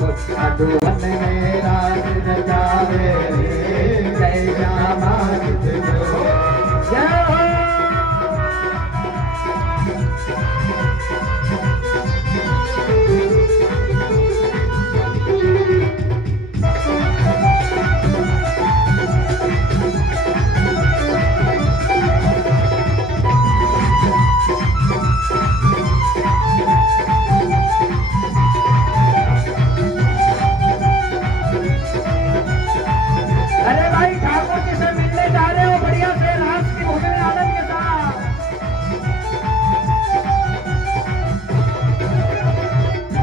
मधुवन में रास रचावे जय श्यामा जित जो जय हो।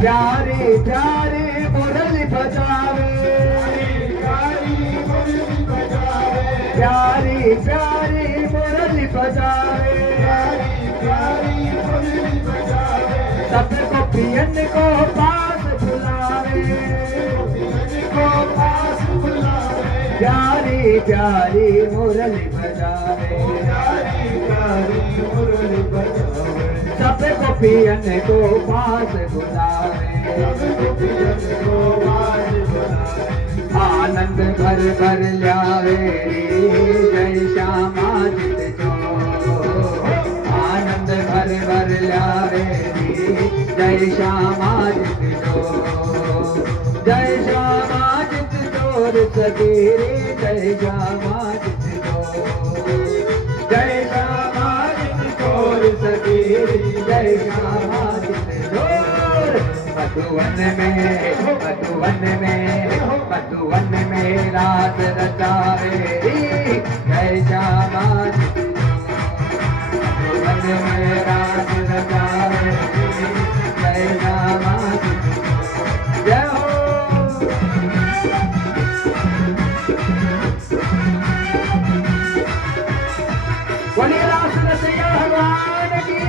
प्यारे प्यारे मुरली बजावे प्यारी प्यारी मुरली बजावे सबको पियन को पास बुलावे प्यारी प्यारी मुरली बजावे सबको पियन को पास बुलावे आनंद भर भर लावे जय श्यामा जित जो आनंद भर भर लावे जय श्यामा जित जो जय श्यामा जित जोर सगेरे जय श्यामा जित जो जय श्यामा जित जोर सगेरे जय श्यामा जित जोर मधुवन में रात रचावे जय श्यामा जित जो मधुवन में रात रचावे जय श्यामा जित जो जय हो। बोलिए रास रसिया भगवान की।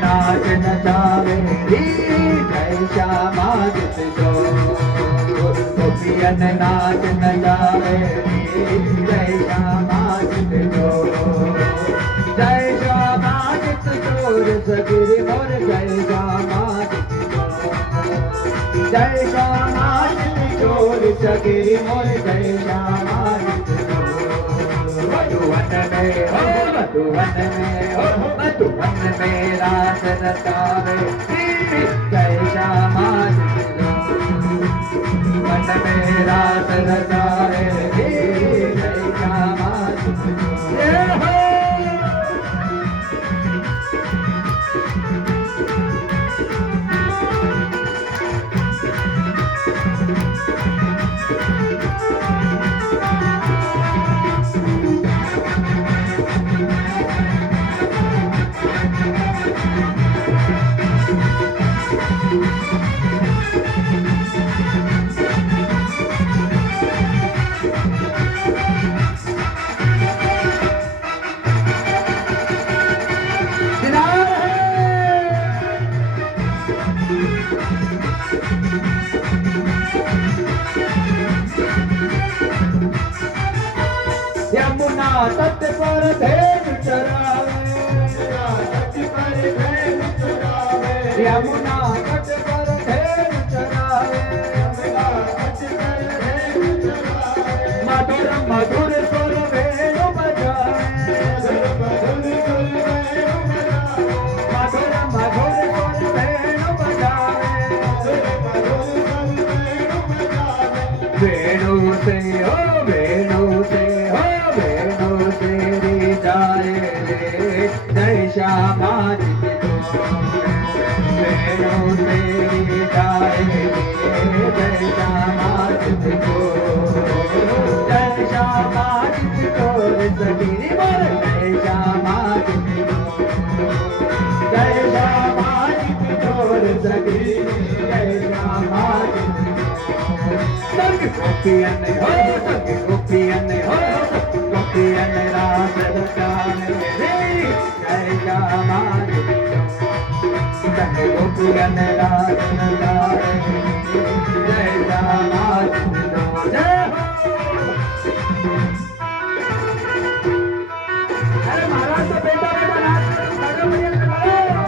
नाच नचावे जय श्यामा जित जो गोपियन नाच नचावे जय श्यामा जित जो जय श्यामा जित जोर सगिर मोर जय श्यामा जित जो जय श्यामा जित जोर सगिर मोर जय श्यामा जित जो मधुवन में रास रचावे जय श्यामा जित जो मन में रास रचावे जय श्यामा जित जो जय हो। यमुना तट पर भेड़ चरावे यमुना तट पर भेड़ चरावे वेणु से हो वेणु से हो वेणु से री जाए रे जय श्यामा जी को वेणु से री जाए रे जय श्यामा जी को जय श्यामा जी को सगीरी बोल जय श्यामा जी को जय श्यामा जी को सगीरी जय श्यामा जी संग गोपियन हो संग गोपियन हो गोपियन रास रचाने रे जय श्यामा जी संग गोपियन रास रचाने जय श्यामा जी जय हो। अरे महाराज तो बेटा बेटा नाच करो भैया करो।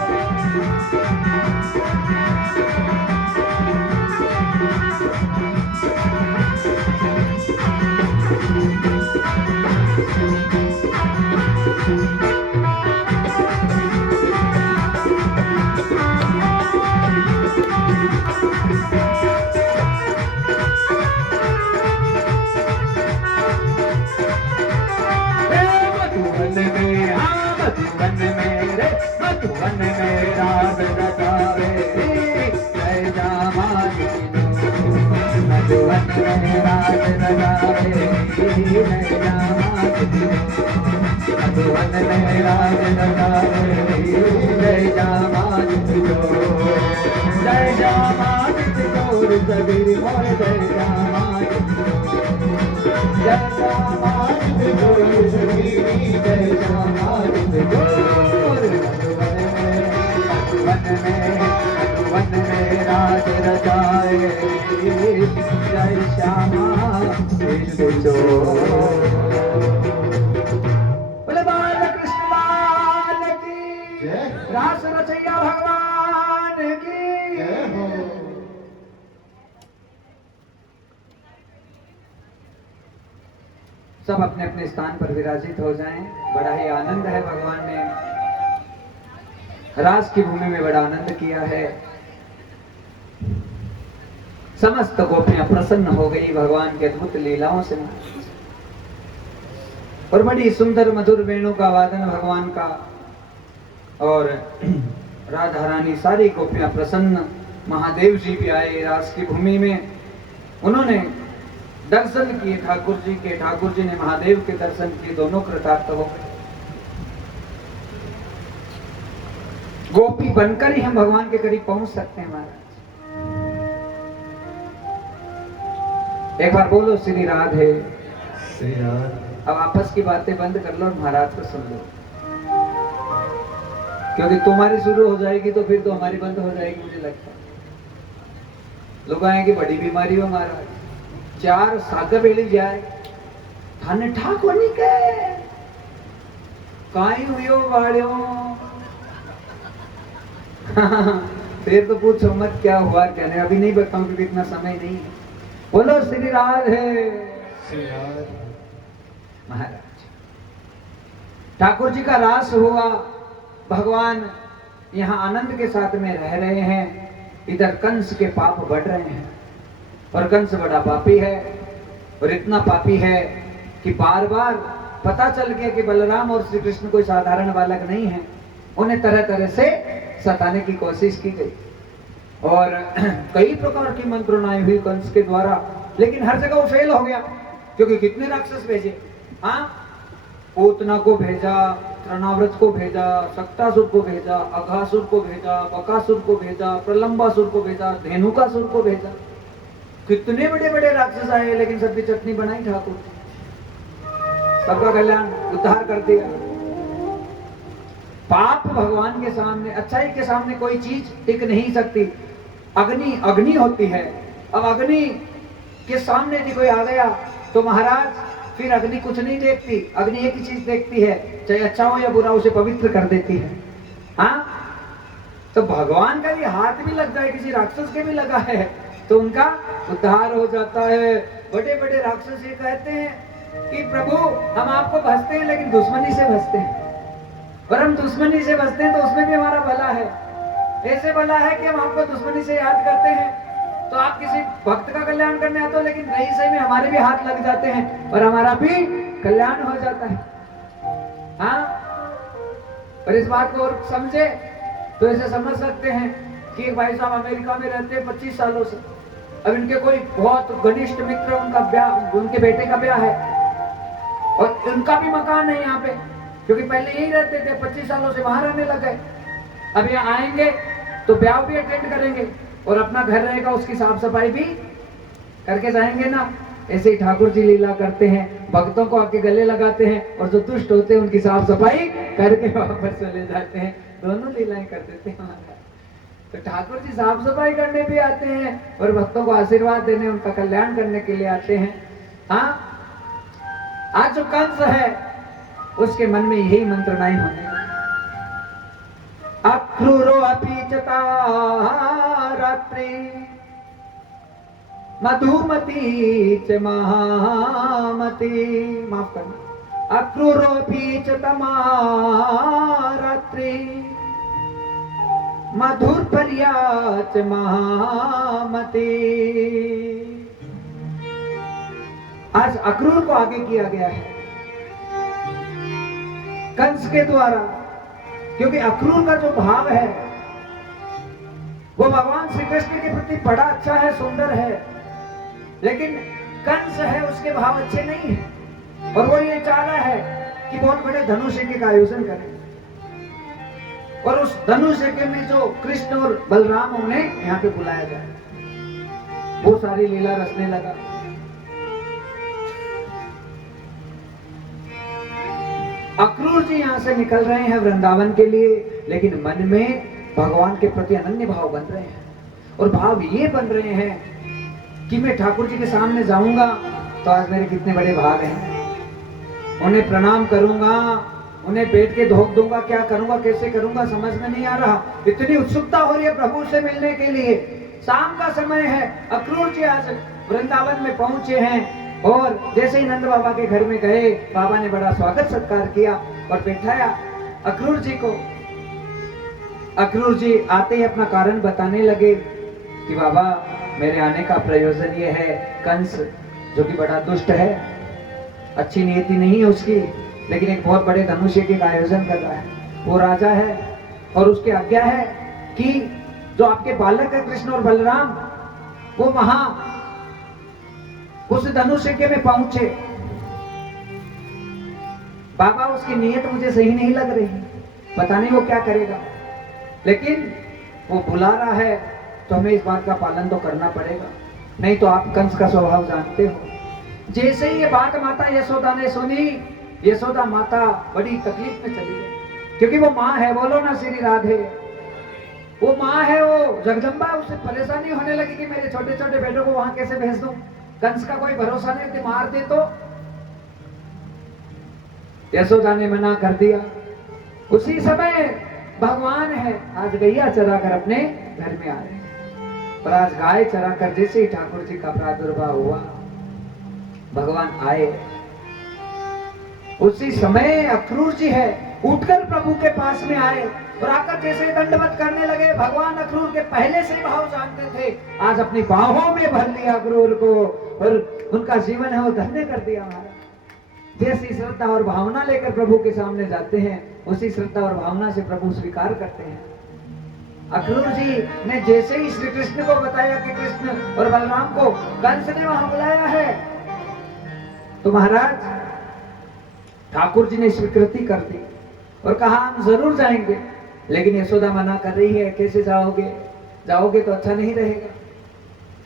मधुवन में रास रचावे जय श्यामा जी मधुवन में रास रचावे जय श्यामा जी मधुवन में रास रचावे जय श्यामा जी जय श्यामा जी गौर सबीर मोर जय श्यामा जय श्यामा जी गौर सबीर जय श्यामा जी गौर वन में राज रचाए जय श्यामा बोले बाल कृष्ण लाल की रास रचैया भगवान की जय हो। सब अपने अपने स्थान पर विराजित हो जाएं। बड़ा ही आनंद है, भगवान ने रास की भूमि में बड़ा आनंद किया है। समस्त गोपियां प्रसन्न हो गई भगवान के अद्भुत लीलाओं से और बड़ी सुंदर मधुर वेणु का वादन भगवान का और राधा रानी सारी गोपियां प्रसन्न। महादेव जी भी आए रास की भूमि में, उन्होंने दर्शन किए ठाकुर जी के, ठाकुर जी ने महादेव के दर्शन किए, दोनों कृतार्थ हो गए। गोपी बनकर ही हम भगवान के करीब पहुंच सकते हैं महाराज। एक बार बोलो श्री राधे श्री राधे। अब आपस की बातें बंद कर लो और महाराज को सुन लो, क्योंकि तुम्हारी शुरू हो जाएगी तो फिर तो हमारी बंद हो जाएगी। मुझे लगता है लोग आएंगे बड़ी बीमारी हो महाराज, 4 सागर बेली जाए धन ठाकुर नहीं के काई हुई वाड़ियों फिर तो पूछो मत क्या हुआ क्या नहीं, अभी नहीं बताऊं क्योंकि इतना समय नहीं है। बोलो श्री राधे श्री राधे। महाराज ठाकुर जी का रास हुआ, भगवान यहाँ आनंद के साथ में रह रहे हैं। इधर कंस के पाप बढ़ रहे हैं और कंस बड़ा पापी है और इतना पापी है कि बार बार पता चल गया कि बलराम और श्री कृष्ण कोई साधारण बालक नहीं है। उन्हें तरह तरह से सताने की कोशिश की गई और कई प्रकार की मंत्रणाएं हुई कंस के द्वारा, लेकिन हर जगह वो फेल हो गया क्योंकि कितने राक्षस भेजे। हाँ, पूतना को भेजा, तृणाव्रत को भेजा, सक्तासुर को भेजा, अघासुर को भेजा, बकासुर को भेजा, प्रलंबासुर को भेजा, धेनुकासुर को भेजा। कितने बड़े बड़े राक्षस आए, लेकिन सबकी चटनी बनाई ठाकुर, सबका कल्याण उद्धार कर दिया। पाप भगवान के सामने, अच्छाई के सामने कोई चीज टिक नहीं सकती। अग्नि अग्नि होती है, अब अग्नि के सामने यदि कोई आ गया तो महाराज फिर अग्नि कुछ नहीं देखती, अग्नि एक ही चीज देखती है, चाहे अच्छा हो या बुरा, उसे पवित्र कर देती है। हाँ, तो भगवान का भी हाथ भी लग जाए, किसी राक्षस के भी लगा है तो उनका उद्धार हो जाता है। बड़े बड़े राक्षस ये कहते हैं कि प्रभु हम आपको भजते हैं लेकिन दुश्मनी से भजते हैं, और हम दुश्मनी से बचते हैं तो उसमें भी हमारा भला है। ऐसे भला है कि हम आपको दुश्मनी से याद करते हैं तो आप किसी भक्त का कल्याण करने आते हो, लेकिन नहीं सही में हमारे भी हाथ लग जाते हैं और हमारा भी कल्याण हो जाता है। हाँ, और इस बात को और समझे तो ऐसे समझ सकते हैं कि एक भाई साहब अमेरिका में रहते हैं 25 सालों से। अब इनके कोई बहुत घनिष्ठ मित्र, उनका ब्याह, उनके बेटे का ब्याह है और उनका भी मकान है यहाँ पे, क्योंकि पहले यही रहते थे, 25 सालों से वहां रहने लग गए। अब यहाँ आएंगे तो ब्याह भी अटेंड करेंगे और अपना घर रहेगा, उसकी साफ सफाई भी करके जाएंगे ना। ऐसे ही ठाकुर जी लीला करते हैं, भक्तों को आके गले लगाते हैं और जो दुष्ट होते हैं उनकी साफ सफाई करके वापस चले जाते हैं। दोनों लीलाएं कर देते हैं। तो ठाकुर जी साफ सफाई करने भी आते हैं और भक्तों को आशीर्वाद देने, उनका कल्याण करने के लिए आते हैं। हाँ, आज जो कंस है उसके मन में यही मंत्र नहीं होने, अक्रूरो अपीचता रात्रि मधुमती च महामती, माफ करना, अक्रूरो अपीचता रात्रि मधुर पर्या च महामती। आज अक्रूर को आगे किया गया है कंस के द्वारा, क्योंकि अक्रूर का जो भाव है वो भगवान श्री कृष्ण के प्रति बड़ा अच्छा है, सुंदर है, लेकिन कंस है उसके भाव अच्छे नहीं है और वो ये चाह रहा है कि बहुत बड़े धनुष यज्ञ का आयोजन करें और उस धनुष यज्ञ में जो कृष्ण और बलराम उन्हें यहाँ पे बुलाया जाए। वो सारी लीला रचने लगा। अक्रूर जी यहाँ से निकल रहे हैं वृंदावन के लिए, लेकिन मन में भगवान के प्रति अनन्य भाव बन रहे हैं और भाव ये बन रहे हैं कि मैं ठाकुर जी के सामने जाऊंगा तो आज मेरे कितने बड़े भाग हैं, उन्हें प्रणाम करूंगा, उन्हें बैठ के धोख दूंगा, क्या करूंगा, कैसे करूंगा, समझ में नहीं आ रहा। इतनी उत्सुकता हो रही है प्रभु से मिलने के लिए। शाम का समय है, अक्रूर जी आज वृंदावन में पहुंचे हैं और जैसे ही नंद बाबा के घर में गए, बाबा ने बड़ा स्वागत सत्कार किया और बैठाया अक्रूर जी को। अक्रूर जी आते ही अपना कारण बताने लगे कि बाबा मेरे आने का प्रयोजन ये है, कंस जो कि बड़ा दुष्ट है, अच्छी नियति नहीं है उसकी, लेकिन एक बहुत बड़े धनुष यज्ञ का आयोजन कर रहा है। वो राजा है और उसकी आज्ञा है कि जो आपके बालक है कृष्ण और बलराम, वो वहां उस धनुष यज्ञ में पहुंचे। बाबा उसकी नीयत मुझे सही नहीं लग रही, पता नहीं वो क्या करेगा, लेकिन वो बुला रहा है तो हमें इस बात का पालन तो करना पड़ेगा, नहीं तो आप कंस का स्वभाव जानते हो। जैसे ही ये बात माता यशोदा ने सुनी, यशोदा माता बड़ी तकलीफ में चली गई, क्योंकि वो माँ है, बोलो ना श्री राधे, वो माँ है, वो जगदम्बा। उसे परेशानी होने लगी कि मेरे छोटे छोटे बेटों को वहां कैसे भेज दूं, कंस का कोई भरोसा नहीं, थे मार दे तो। यशोदा ने मना कर दिया। उसी समय भगवान है आज गैया चरा कर अपने घर में आ रहे हैं, पर आज गाय चरा कर जैसे ही ठाकुर जी का प्रादुर्भाव हुआ, भगवान आए। उसी समय अक्रूर जी है उठकर प्रभु के पास में आए और आकर जैसे दंडवत करने लगे। भगवान अक्रूर के पहले से ही भाव जानते थे, आज अपनी बाहों में भर लिया अक्रूर को और उनका जीवन है वो धन्य कर दिया हमारा। जैसी श्रद्धा और भावना लेकर प्रभु के सामने जाते हैं, उसी श्रद्धा और भावना से प्रभु स्वीकार करते हैं। अक्रूर जी ने जैसे ही श्री कृष्ण को बताया कि कृष्ण और बलराम को कंस ने वहां बुलाया है, तो महाराज ठाकुर जी ने स्वीकृति कर दी और कहा हम जरूर जाएंगे, लेकिन यशोदा मना कर रही है, कैसे जाओगे, जाओगे तो अच्छा नहीं रहेगा।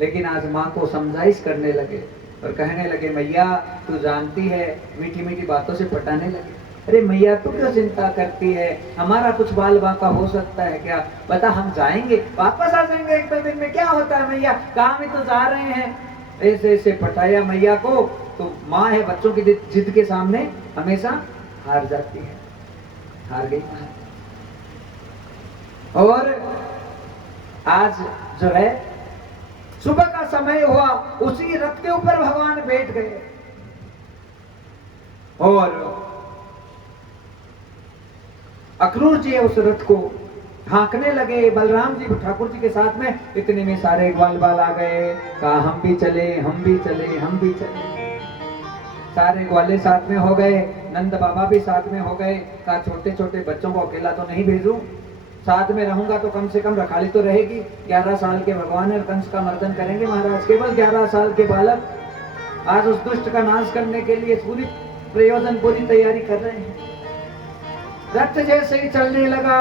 लेकिन आज माँ को समझाइश करने लगे और कहने लगे मैया तू जानती है, मीठी मीठी बातों से पटाने लगे। अरे मैया तू क्यों चिंता करती है, हमारा कुछ बाल बांका हो सकता है क्या, बता हम जाएंगे वापस आ जाएंगे एक दो दिन में, क्या होता है मैया, कहाँ में तो जा रहे हैं। ऐसे ऐसे पटाया मैया को। तो माँ है, बच्चों की जिद के सामने हमेशा हार जाती है, हार गई। और आज जो है सुबह का समय हुआ, उसी रथ के ऊपर भगवान बैठ गए और अक्रूर जी उस रथ को हाँकने लगे बलराम जी ठाकुर जी के साथ में। इतने में सारे ग्वाल बाल आ गए, कहा हम भी चले, हम भी चले, हम भी चले। सारे ग्वाले साथ में हो गए, नंद बाबा भी साथ में हो गए। कहा छोटे छोटे बच्चों को अकेला तो नहीं भेजूं, साथ में रहूंगा तो कम से कम रखाली तो रहेगी। 11 साल के भगवान है, कंस का मर्दन करेंगे महाराज। केवल 11 साल के बालक आज उस दुष्ट का नाश करने के लिए पूरी प्रयोजन, पूरी तैयारी कर रहे हैं। रथ जैसे ही चलने लगा,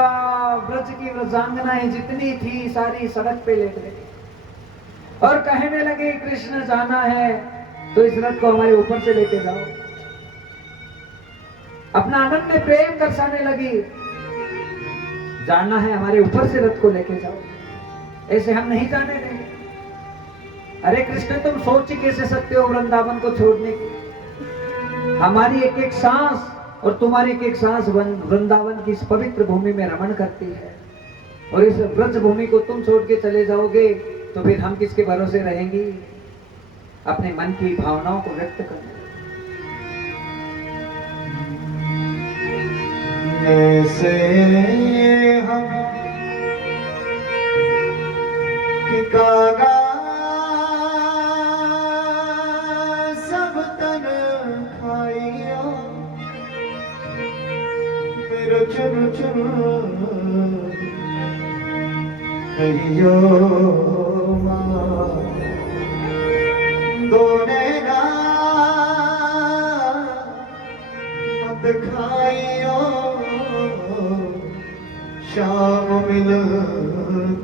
ब्रज की व्रजांगनाएं जितनी थी सारी सड़क पे लेट गई और कहने लगे कृष्ण जाना है तो इस रथ को हमारे ऊपर से लेके जाओ। अपना आनंद में प्रेम दर्शाने लगी, जाना है हमारे ऊपर से रथ को लेके जाओ, ऐसे हम नहीं जाने देंगे। अरे कृष्ण तुम सोच ही कैसे सकते हो वृंदावन को छोड़ने की? हमारी एक एक सांस और तुम्हारी एक एक सांस वृंदावन की इस पवित्र भूमि में रमण करती है, और इस ब्रज भूमि को तुम छोड़ के चले जाओगे तो फिर हम किसके भरोसे रहेंगी? अपने मन की भावनाओं को व्यक्त करने ऐसे हम कि कागा सब तन खाइयो, मेरो चुन चुन कहियो दोने ना मत खाइयो, शाम मिल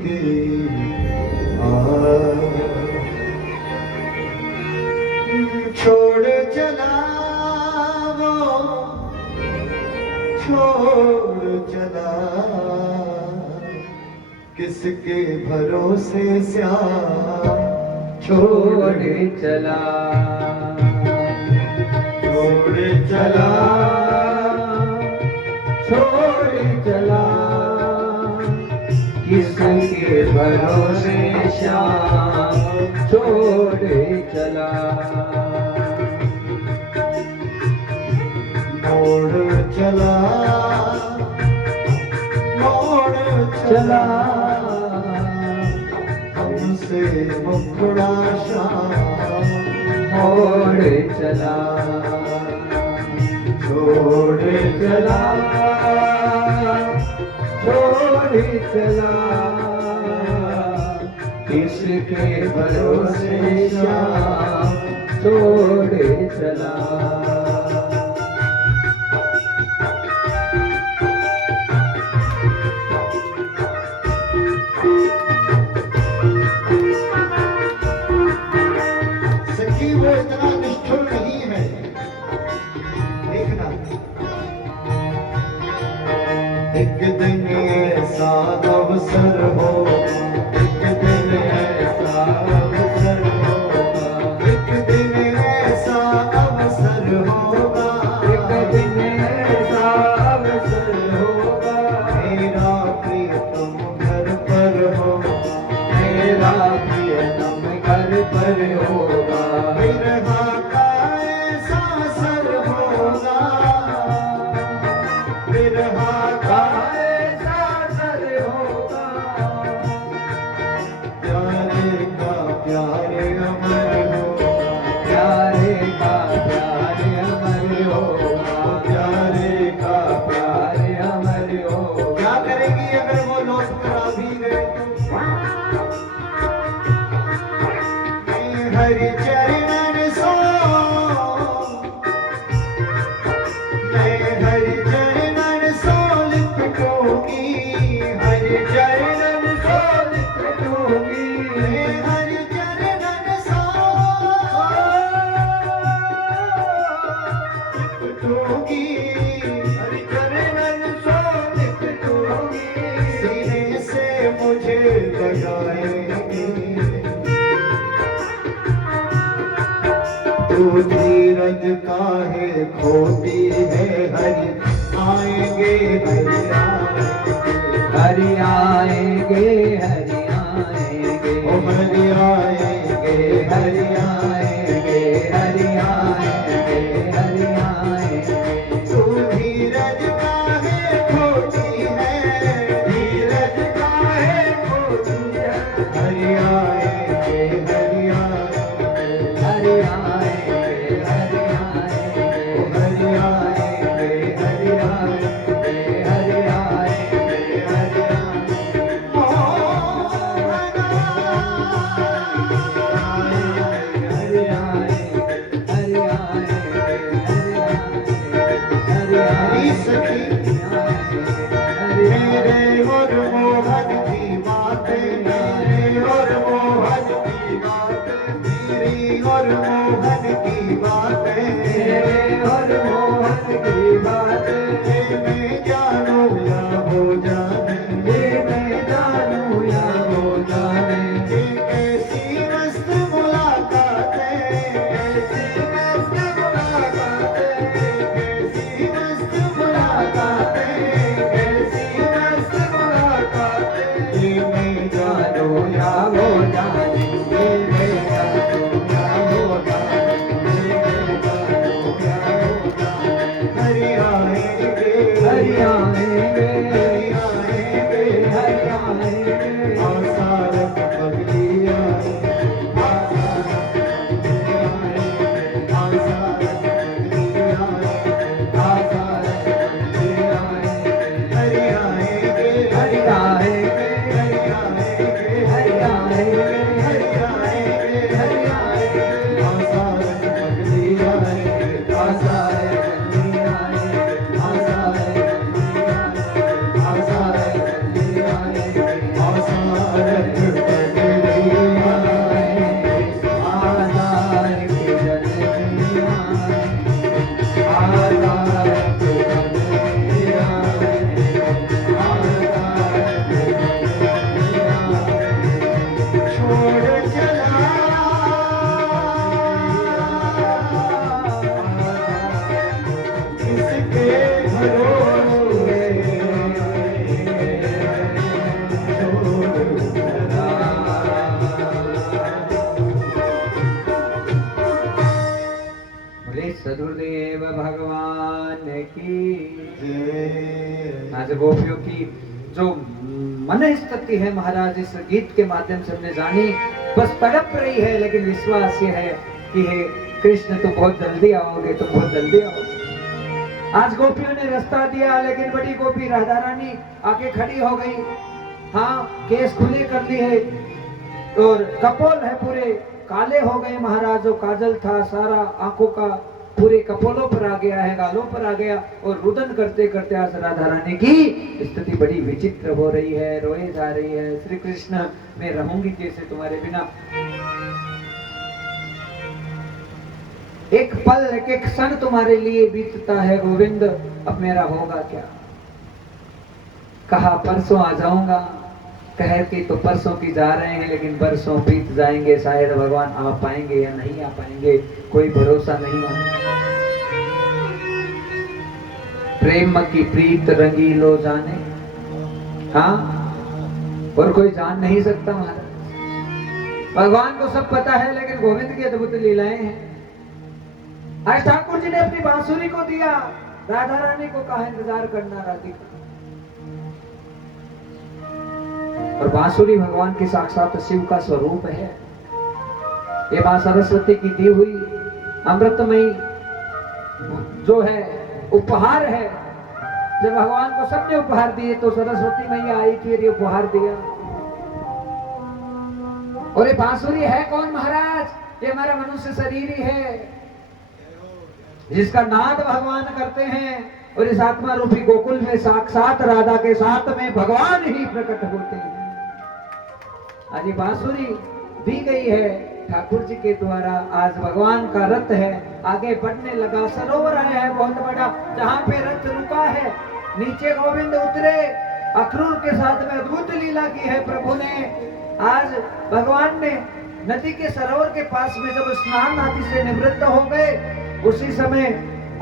के छोड़ चला वो, छोड़ चला किसके भरोसे श्याम छोड़ चला, छोड़ चला, छोड़ चला किसके भरोसे श्याम छोड़ चला। मोड़ चला, मोड़ चला हमसे मुखड़ा श्याम मोड़ चला, छोड़ चला, छोड़ चला किसके भरोसे श्याम छोड़ चला। सखी वो इतना निष्ठुर नहीं है, देखना एक दिन ऐसा अवसर हो, एक दिन ऐसा अवसर होगा, एक दिन ऐसा अवसर होगा, एक दिन ऐसा अवसर होगा, मेरा प्रियतम घर पर होगा, मेरा प्रियतम घर पर होगा, विरहा का ऐसा असर होगा, विरहा का ऐसा असर होगा, प्यारे का प्यारे अमर होगा, प्यारे का प्यारे अमर होगा, प्यारे का प्यारे अमर होगा। क्या करेगी अगर वो लौट कर आ भी गए तो? मैं हरि चरणन सो, मैं हरि चरणन सो लिपटूंगी, हरि चरणन सो लिपटूंगी, मैं हरि चरणन सो लिपटूंगी, हरि चरणन सो लिपटूंगी, सीने से मुझे लगाएंगे तू धीरज काहे खोती है, हरि आएंगे, हरि आएंगे, हरि आएंगे, हरि आएंगे, ओ हरि आएंगे, हरि आएंगे, हरि आएंगे, हरि आएंगे। तू धीरज काहे खोती है, धीरज मेरे और मोहन की बातें, मेरे और मोहन की बातें, मेरी और मोहन की बातें, मेरे और मोहन की बातें, ये मैं जानूं या हो जाने, ये मैं जानूं या हो जाने, ये कैसी मस्त मुलाकातें, ऐसी मस्त मुलाकातें, कैसी मस्त मुलाकातें, ऐसी मस्त मुलाकातें, ये मैं जानूं या हो जाने, ये मैं जानूं या हो जाने, ये मैं जानूं या हो जाने। हरि आएंगे, हरि आएंगे, हरि आएंगे, हरि आएंगे, आसारत पगली आए, आसारत पगली आए, आसारत पगली आएंगे, हरि आएंगे, हरि आएंगे, हरि आएंगे, हरि आएंगे, हरि आएंगे, हरि आएंगे, आसारत पगली आए, आसारत पगली आएंगे, आसारत पगली आएंगे, आसारत पगली आएंगे, आसारत पगली आए, आधार के जननी आए, आधार के जननी आए, आधार के जननी आए, छोड़ चला किसके भरोसे, छोड़ चला। बोले सदगुरुदेव भगवान की। जय। आज गोपियों की जो मन स्थिति है महाराज इस गीत के माध्यम से हमने जानी, बस तड़प रही है, लेकिन विश्वास ये है कि हे कृष्ण तो बहुत जल्दी आओगे, तो बहुत जल्दी आओगे। आज गोपियों ने रास्ता दिया, लेकिन बड़ी गोपी राधा रानी आके खड़ी हो गई। हाँ, केस खुले कर ली है और कपोल है पूरे काले हो गए महाराज। जो काजल था सारा आंखों का पूरे कपोलों पर आ गया है, गालों पर आ गया, और रुदन करते करते आज राधा रानी की स्थिति बड़ी विचित्र हो रही है, रोए जा रही है। श्री कृष्ण, मैं रहूंगी कैसे तुम्हारे बिना? एक पल एक क्षण तुम्हारे लिए बीतता है गोविंद, अब मेरा होगा क्या? कहा परसों आ जाऊंगा, कह के तो परसों की जा रहे हैं, लेकिन बरसों बीत जाएंगे, शायद भगवान आ पाएंगे या नहीं आ पाएंगे, कोई भरोसा नहीं है। प्रेम की प्रीत रंगीलो जाने, हाँ, और कोई जान नहीं सकता महाराज। भगवान को सब पता है, लेकिन गोविंद की अद्भुत लीलाएं हैं। आज ठाकुर जी ने अपनी बांसुरी को दिया, राधा रानी को कहा इंतजार करना राधिका। और बांसुरी भगवान की साक्षात शिव का स्वरूप है। ये मां सरस्वती की दी हुई अमृतमयी जो है उपहार है। जब भगवान को सबने उपहार दिए तो सरस्वती मैया आई थी, ये उपहार दिया। और ये बांसुरी है कौन महाराज? ये हमारा मनुष्य शरीर ही है, जिसका नाद भगवान करते हैं। और इस आत्मा रूपी गोकुल में साक्षात राधा के साथ में भगवान ही प्रकट होते हैं। आज ये बांसुरी दी गई है ठाकुर जी के द्वारा। आज भगवान का रथ है, आगे बढ़ने लगा। सरोवर है बहुत बड़ा, जहाँ पे रथ रुका है, नीचे गोविंद उतरे। अक्रूर के साथ में अद्भुत लीला की है प्रभु ने। आज भगवान ने नदी के सरोवर के पास में जब स्नान आदि से निवृत्त हो गए, उसी समय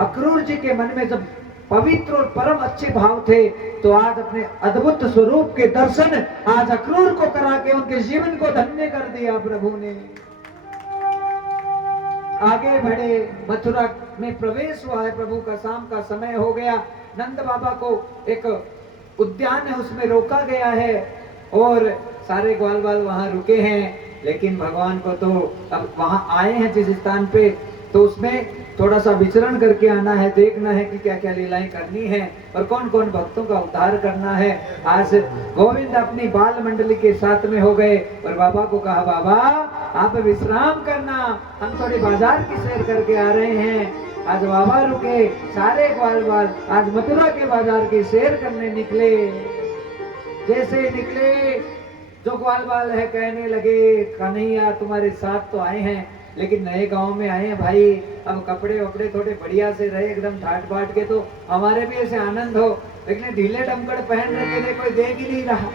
अक्रूर जी के मन में जब पवित्र और परम अच्छे भाव थे, तो आज अपने अद्भुत स्वरूप के दर्शन आज अक्रूर को करा के उनके जीवन को धन्य कर दिया प्रभु ने। आगे बढ़े, मथुरा में प्रवेश हुआ है प्रभु का। शाम का समय हो गया। नंद बाबा को एक उद्यान है, उसमें रोका गया है और सारे ग्वाल बाल वहां रुके हैं। लेकिन भगवान को तो अब वहां आए हैं जिस स्थान पे, तो उसमें थोड़ा सा विचरण करके आना है, देखना है कि क्या क्या लीलाएं करनी है और कौन कौन भक्तों का उद्धार करना है। आज गोविंद अपनी बाल मंडली के साथ में हो गए और बाबा को कहा, बाबा आप विश्राम करना, हम थोड़ी बाजार की सैर करके आ रहे हैं। आज बाबा रुके, सारे ग्वाल बाल आज मथुरा के बाजार की सैर करने निकले। जैसे निकले जो ग्वाल बाल है कहने लगे, कन्हैया तुम्हारे साथ तो आए हैं लेकिन नए गांव में आए हैं भाई, अब कपड़े वपड़े थोड़े बढ़िया से रहे, एकदम ठाट बाट के, तो हमारे भी ऐसे आनंद हो। लेकिन ढीले डमकड़ पहन रखे थे, कोई देख ही नहीं रहा।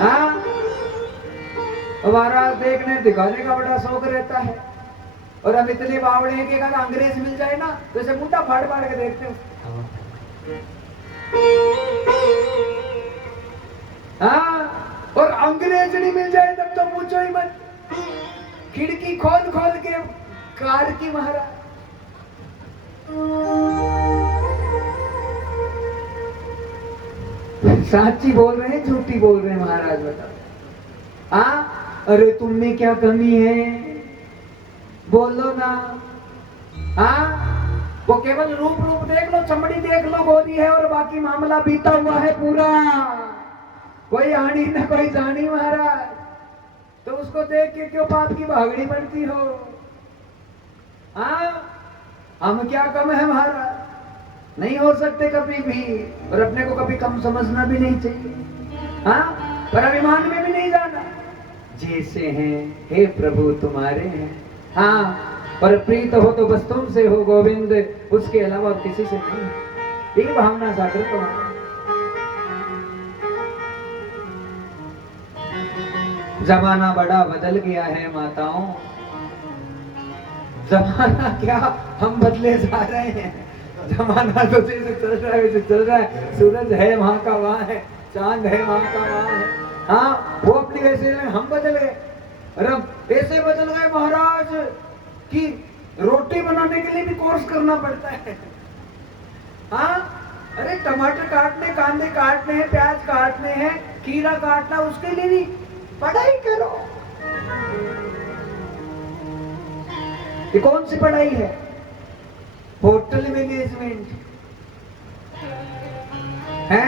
हाँ, हमारा देखने दिखाने का बड़ा शौक रहता है और हम इतने बावड़े हैं कि अगर अंग्रेज मिल जाए ना तो ऐसे मुंडा फाड़ फाड़ के देखते हो। हाँ, और अंग्रेज नहीं मिल जाए तब तो पूछो ही मत, खिड़की खोल खोल के कार की महाराज। साची बोल रहे हैं झूठी बोल रहे हैं महाराज, बताओ। हाँ, अरे तुम में क्या कमी है, बोलो ना। हाँ, वो केवल रूप रूप देख लो, चमड़ी देख लो गोरी है और बाकी मामला बीता हुआ है पूरा, कोई आनी ना कोई जानी महाराज। तो उसको देख के क्यों बाप की भागड़ी बनती हो। हाँ, हम क्या कम है महाराज, नहीं हो सकते कभी भी, और अपने को कभी कम समझना भी नहीं चाहिए। हाँ, पर अभिमान में भी नहीं जाना। जैसे हैं हे प्रभु तुम्हारे हैं। हाँ, पर प्रीत हो तो बस तुमसे हो गोविंद, उसके अलावा किसी से नहीं। ये भावना जागृत हो। जमाना बड़ा बदल गया है माताओं, जमाना क्या हम बदले जा रहे हैं। जमाना तो जैसे चल रहा है वैसे चल रहा है, सूरज है वहां का वहां है, चांद है वहां का वहां है। हाँ, वो अपनी वैसे हम बदल गए, और अब ऐसे बदल गए महाराज कि रोटी बनाने के लिए भी कोर्स करना पड़ता है। हाँ, अरे टमाटर काटने, कांदे काटने हैं, प्याज काटने हैं, खीरा काटना, उसके लिए भी पढ़ाई करो। ये कौन सी पढ़ाई है? होटल मैनेजमेंट है।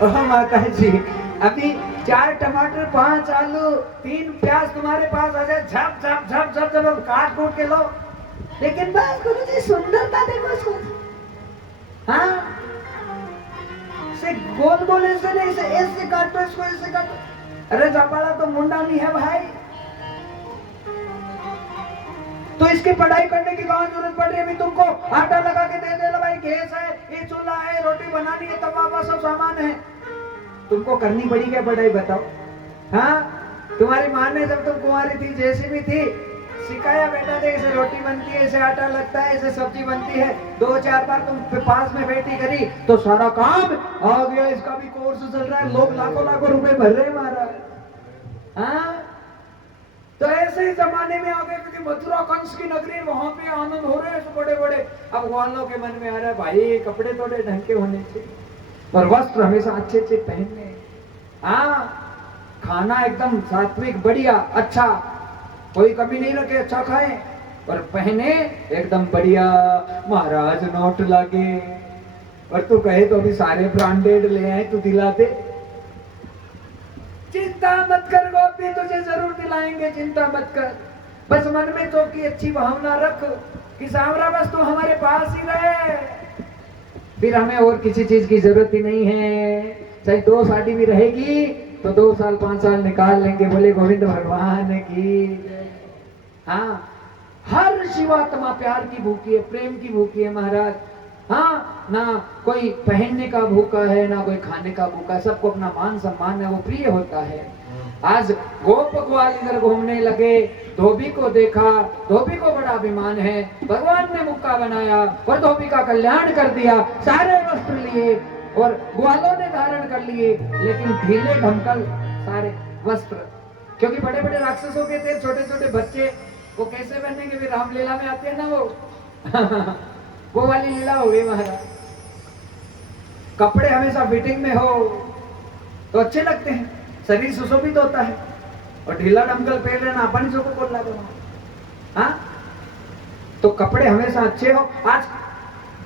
ओह माता जी, अभी 4 टमाटर 5 आलू 3 प्याज तुम्हारे पास आ जाए, झप झप झप झप झप काट कूट के लो, लेकिन बस गुरुजी सुंदरता देखो इसको। हाँ, से गोल गोल ऐसे नहीं, ऐसे काटो इसको, ऐसे काटो। अरे जापाड़ा तो मुंडा नहीं है भाई, तो इसकी पढ़ाई करने की कहां जरूरत पड़ रही है? अभी तुमको आटा लगा के दे देना भाई, गैस है, ये चूल्हा है, रोटी बनानी है, तवा सब सामान है, तुमको करनी पड़ी क्या पढ़ाई बताओ? हाँ, तुम्हारी माँ ने जब तुम कुंवारी थी, जैसी भी थी, सिखाया बेटा देख ऐसे रोटी बनती है, ऐसे आटा लगता है, ऐसे सब्जी बनती है। 2-4 बार तुम पास में बैठी करी तो सारा काम आ गया। इसका भी कोर्स चल रहा है, लोग लाखों लाखों रुपए भर रहे हैं महाराज। हाँ, तो ऐसे ही जमाने में आ गए, क्योंकि मथुरा कंस की नगरी, वहां पे आनंद हो रहे हैं बड़े बड़े। अब ग्वालों के मन में आ रहा है भाई कपड़े थोड़े ढंग के होने चाहिए और वस्त्र हमेशा अच्छे अच्छे पहनने। हाँ, खाना एकदम सात्विक बढ़िया अच्छा, कोई कमी नहीं रखे, अच्छा खाए और पहने एकदम बढ़िया। महाराज नोट लागे और तू कहे तो अभी सारे ब्रांडेड ले आए, तू दिलाते। चिंता मत कर गोपी, तुझे जरूर दिलाएंगे, चिंता मत कर। बस मन में तो की अच्छी भावना रख कि सांवरा बस तू हमारे पास ही रहे, फिर हमें और किसी चीज की जरूरत ही नहीं है। चाहे 2 शादी भी रहेगी तो 2 साल 5 साल निकाल लेंगे। बोले गोविंद भगवान की। हाँ, हर शिवात्मा प्यार की भूखी है, प्रेम की भूखी है महाराज। हाँ, ना कोई पहनने का भूखा है, ना कोई खाने का भूखा है, सबको अपना मान सम्मान है, वो प्रिय होता है। आज गोप ग्वाल इधर घूमने लगे, धोबी को देखा, धोबी को बड़ा अभिमान है, भगवान ने मुक्का बनाया और धोबी का कल्याण कर दिया, सारे वस्त्र लिए और ग्वालों ने धारण कर लिए, लेकिन ढीले ढमकल सारे वस्त्र, क्योंकि बड़े बड़े राक्षसों के थे, छोटे छोटे बच्चे वो कैसे बनेंगे? फिर रामलीला में आते हैं ना वो वो वाली लीला हो गई महाराज। कपड़े हमेशा फिटिंग में हो तो अच्छे लगते हैं, शरीर सुशोभित होता है। और ढीला डमकल पहन लेना अपन जो को बोल रहा, हाँ? तो कपड़े हमेशा अच्छे हो। आज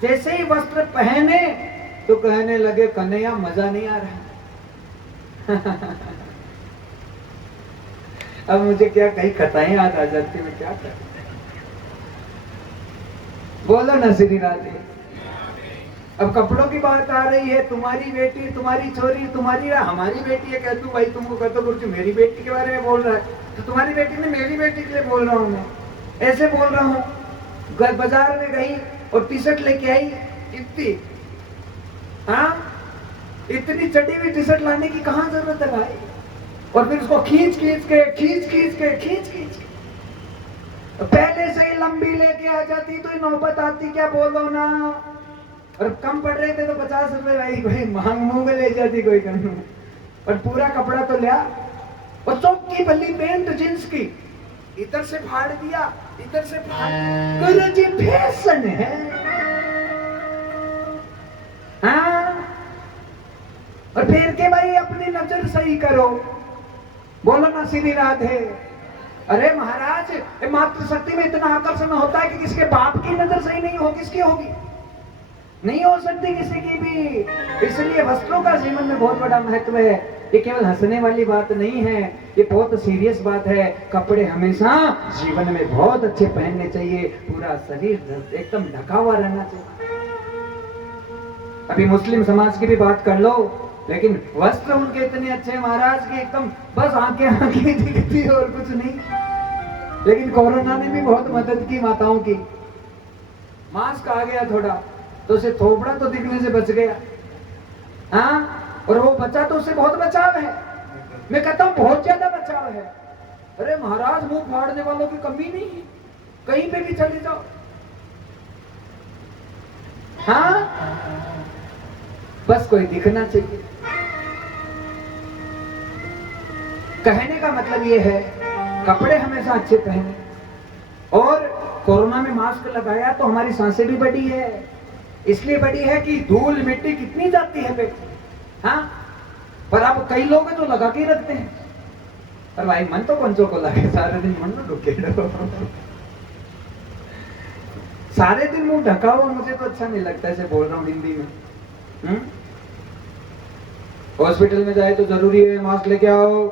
जैसे ही वस्त्र पहने तो कहने लगे कन्हैया मजा नहीं आ रहा। अब मुझे क्या कहीं कथाएं याद आ जाती, मैं क्या करूं? बोलो ना श्री राधे। अब कपड़ों की बात आ रही है, तुम्हारी बेटी, तुम्हारी छोरी, तुम्हारी हमारी बेटी है, कह तू भाई तुमको कहते गुरु मेरी बेटी के बारे में बोल रहा है, तो तुम्हारी बेटी ने मेरी बेटी के लिए बोल रहा हूं, मैं ऐसे बोल रहा हूं। बाजार में गई और टी शर्ट लेके आई, इतनी, हाँ, इतनी चढ़ी हुई टी शर्ट लाने की कहां जरूरत है भाई? और फिर उसको खींच खींच के पहले से ही लंबी लेके आ जाती तो नौबत आती, क्या बोलो ना। और कम पड़ रहे थे तो 50 रुपए भाई कोई मांग मुंह में ले जाती कोई करने, और पूरा कपड़ा तो लिया। और चौक की भली पेंट जींस की, इधर से फाड़ दिया, इधर से फाड़, गुरु जी फैशन है, हाँ? और फिर के भाई अपनी नजर सही करो, बोलो ना श्री राधे। अरे महाराज, मातृशक्ति में इतना आकर्षण होता है कि किसी के बाप की नजर सही नहीं हो, किसकी होगी? नहीं हो सकती किसी की भी। इसलिए वस्त्रों का जीवन में बहुत बड़ा महत्व है। ये केवल हंसने वाली बात नहीं है, ये बहुत सीरियस बात है। कपड़े हमेशा जीवन में बहुत अच्छे पहनने चाहिए, पूरा शरीर एकदम ढका हुआ रहना चाहिए। अभी मुस्लिम समाज की भी बात कर लो, लेकिन वस्त्र उनके इतने अच्छे महाराज के एकदम बस आंखें दिखती है और कुछ नहीं। लेकिन कोरोना ने भी बहुत मदद की माताओं की। मास्क आ गया थोड़ा तो उसे थोपड़ा तो दिखने से बच गया, हाँ? और वो बचा तो उससे बहुत बचाव है, मैं कहता हूं बहुत ज्यादा बचाव है। अरे महाराज, मुंह फाड़ने वालों की कमी नहीं है, कहीं पे भी चले जाओ, हाँ? बस कोई दिखना चाहिए। कहने का मतलब ये है, कपड़े हमेशा अच्छे पहने। और कोरोना में मास्क लगाया तो हमारी सांसें भी बढ़ी है, इसलिए बढ़ी है कि धूल मिट्टी कितनी जाती है पेट, हाँ? पर अब कई लोग हैं जो लगा के ही रखते हैं। पर भाई मन तो पंचों को लगे, सारे दिन मन में ढुके सारे दिन मुंह ढका हुआ मुझे तो अच्छा नहीं लगता, ऐसे बोल रहा हूँ हिंदी में। हॉस्पिटल में जाए तो जरूरी है मास्क लेके आओ,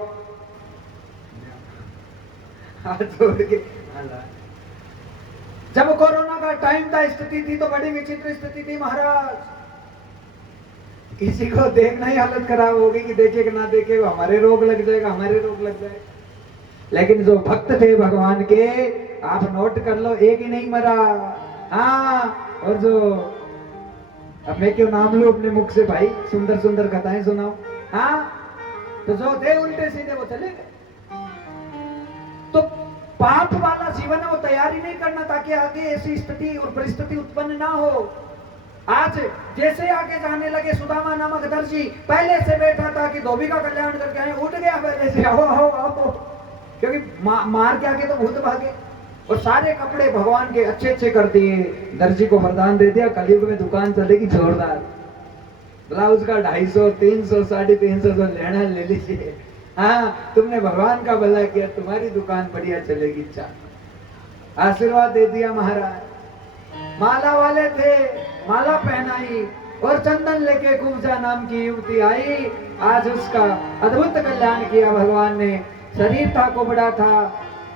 हाथ जोड़ के। जब कोरोना का टाइम था, स्थिति थी तो बड़ी विचित्र स्थिति थी महाराज। किसी को देखना ही हालत खराब होगी कि देखे कि ना देखे, वो हमारे रोग लग जाएगा, हमारे रोग लग जाएगा। लेकिन जो भक्त थे भगवान के, आप नोट कर लो, एक ही नहीं मरा, हाँ? और जो, अब मैं क्यों नाम लूं अपने मुख से भाई, सुंदर सुंदर कथाएं सुनाओ, हाँ? तो जो थे उल्टे सीधे वो चले गए। तो पाप वाला जीवन है वो तैयारी नहीं करना, ताकि आगे ऐसी स्थिति और परिस्थिति उत्पन्न ना हो। आज जैसे आगे जाने लगे, सुदामा नामक दर्जी पहले से बैठा था कि धोबी का कल्याण करके आए, उठ गया पहले से, आओ आओ आओ, क्योंकि मार के आगे तो भूत भागे। और सारे कपड़े भगवान के अच्छे अच्छे कर दिए, दर्जी को वरदान दे दिया, कलयुग में दुकान चलेगी जोरदार, ब्लाउज का 250, 300, 350 जो लेना ले लीजिए, हाँ? तुमने भगवान का भला किया, तुम्हारी दुकान बढ़िया चलेगी। चार आशीर्वाद दे दिया महाराज। माला वाले थे, माला पहनाई, और चंदन लेके कुब्जा नाम की युवती आई, आज उसका अद्भुत कल्याण किया भगवान ने। शरीर था कुबड़ा था,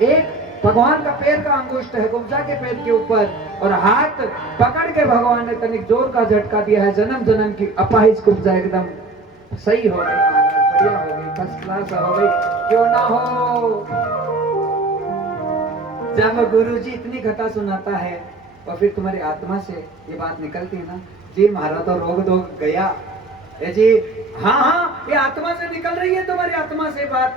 एक भगवान का पैर का अंगुष्ठ है कुब्जा के पैर के ऊपर, और हाथ पकड़ के भगवान ने तनिक जोर का झटका दिया है, जन्म जन्म की अपाहिज कुब्जा एकदम सही हो गई महाराज, बढ़िया हो गई, फर्स्ट क्लास हो गई। क्यों ना हो? जब गुरु जी इतनी कथा सुनाता है और फिर तुम्हारी आत्मा से ये बात निकलती है ना, जी महाराज तो रोग दो गया, ये जी, हाँ हाँ, ये आत्मा से निकल रही है तुम्हारी आत्मा से बात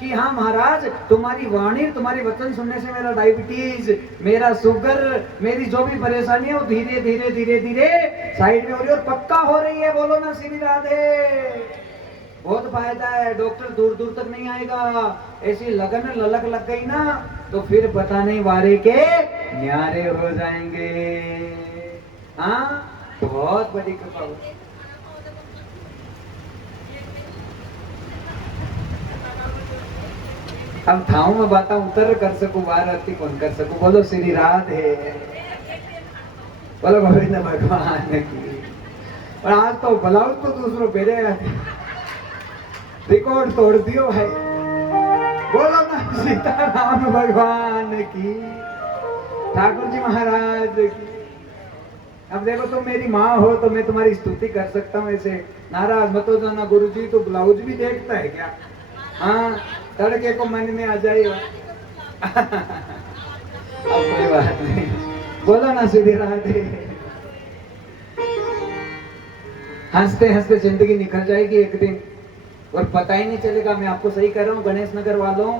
कि हाँ महाराज, तुम्हारी वाणी, तुम्हारी वचन सुनने से मेरा डायबिटीज, मेरा शुगर, मेरी जो भी परेशानी है वो धीरे धीरे धीरे धीरे साइड में हो रही है और पक्का हो रही है। बोलो ना श्री राधे। बहुत फायदा है, डॉक्टर दूर दूर तक नहीं आएगा। ऐसी लगन ललक लग गई ना तो फिर पता नहीं वारे के न्यारे हो जाएंगे। हाँ, बहुत बड़ी कृपा। अब थाऊ में बाता उतर कर सकूं, बार आती कौन कर सकूं। बोलो श्री राधे, बोलो गोविंद भगवान की। और आज तो ब्लाउज तो दूसरों पहले रिकॉर्ड तोड़ दियो भाई। बोलो ना सीताराम भगवान की, ठाकुर जी महाराज की। अब देखो तुम मेरी माँ हो तो मैं तुम्हारी स्तुति कर सकता हूँ, ऐसे नाराज मत हो जाना। गुरु जी तो ब्लाउज भी देखता है क्या? हाँ, तड़के को मन में आ जाएगा। अब कोई बात नहीं, बोलो ना श्री राधे। हंसते हंसते जिंदगी निकल जाएगी एक दिन और पता ही नहीं चलेगा। मैं आपको सही कह रहा हूँ गणेश नगर वालों,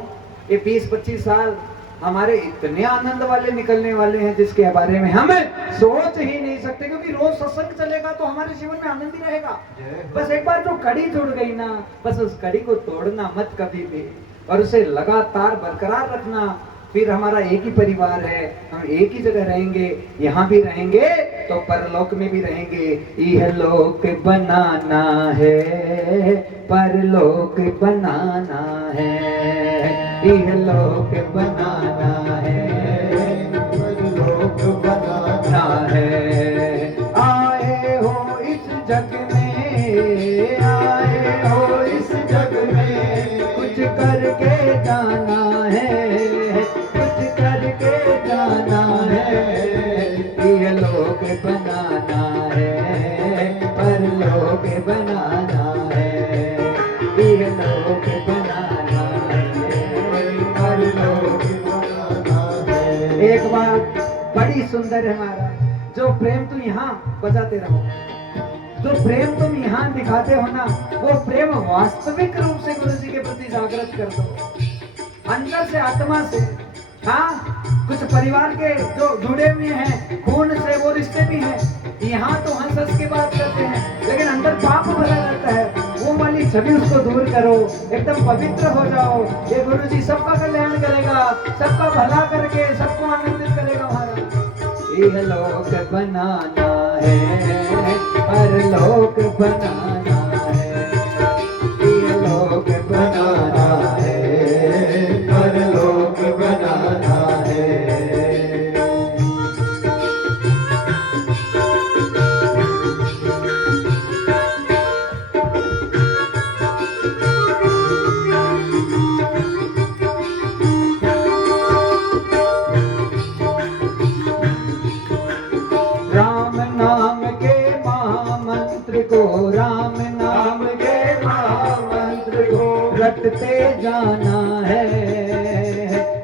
ये 20-25 साल हमारे इतने आनंद वाले निकलने वाले हैं जिसके बारे में हम सोच ही नहीं सकते। क्योंकि रोज सत्संग चलेगा तो हमारे जीवन में आनंद ही रहेगा। बस एक बार जो कड़ी जुड़ गई ना, बस उस कड़ी को तोड़ना मत कभी भी, और उसे लगातार बरकरार रखना। फिर हमारा एक ही परिवार है, हम एक ही जगह रहेंगे, यहाँ भी रहेंगे तो परलोक में भी रहेंगे। यह लोक बनाना है, परलोक बनाना है, यह लोक बनाना है, परलोक बनाना है। आए हो इस जग में, आए हो इस जग में, कुछ करके जाना है, जाना है। ये लोग बनाना है, परलोक बनाना है, ये लोग बनाना है, परलोक बनाना है। एक बात बड़ी सुंदर है महाराज, जो प्रेम तुम यहाँ बजाते रहो, जो प्रेम तुम यहाँ दिखाते हो ना, वो प्रेम वास्तविक रूप से गुरु जी के प्रति जागृत कर दो, अंदर से, आत्मा से। हाँ, कुछ परिवार के जो जुड़े हुए हैं खून से, वो रिश्ते भी हैं। यहाँ तो हंस हंस के बात करते हैं, लेकिन अंदर पाप भरा रहता है। वो वाली छवि उसको दूर करो, एकदम पवित्र हो जाओ। ये गुरु जी सबका कल्याण करेगा, सबका भला करके सबको आनंदित करेगा महाराज। यह लोक बनाना है, परलोक बनाना है, यह लोक बनाना है, परलोक बनाना है। राम नाम के महामंत्र को, राम नाम के महामंत्र को रटते जाना है,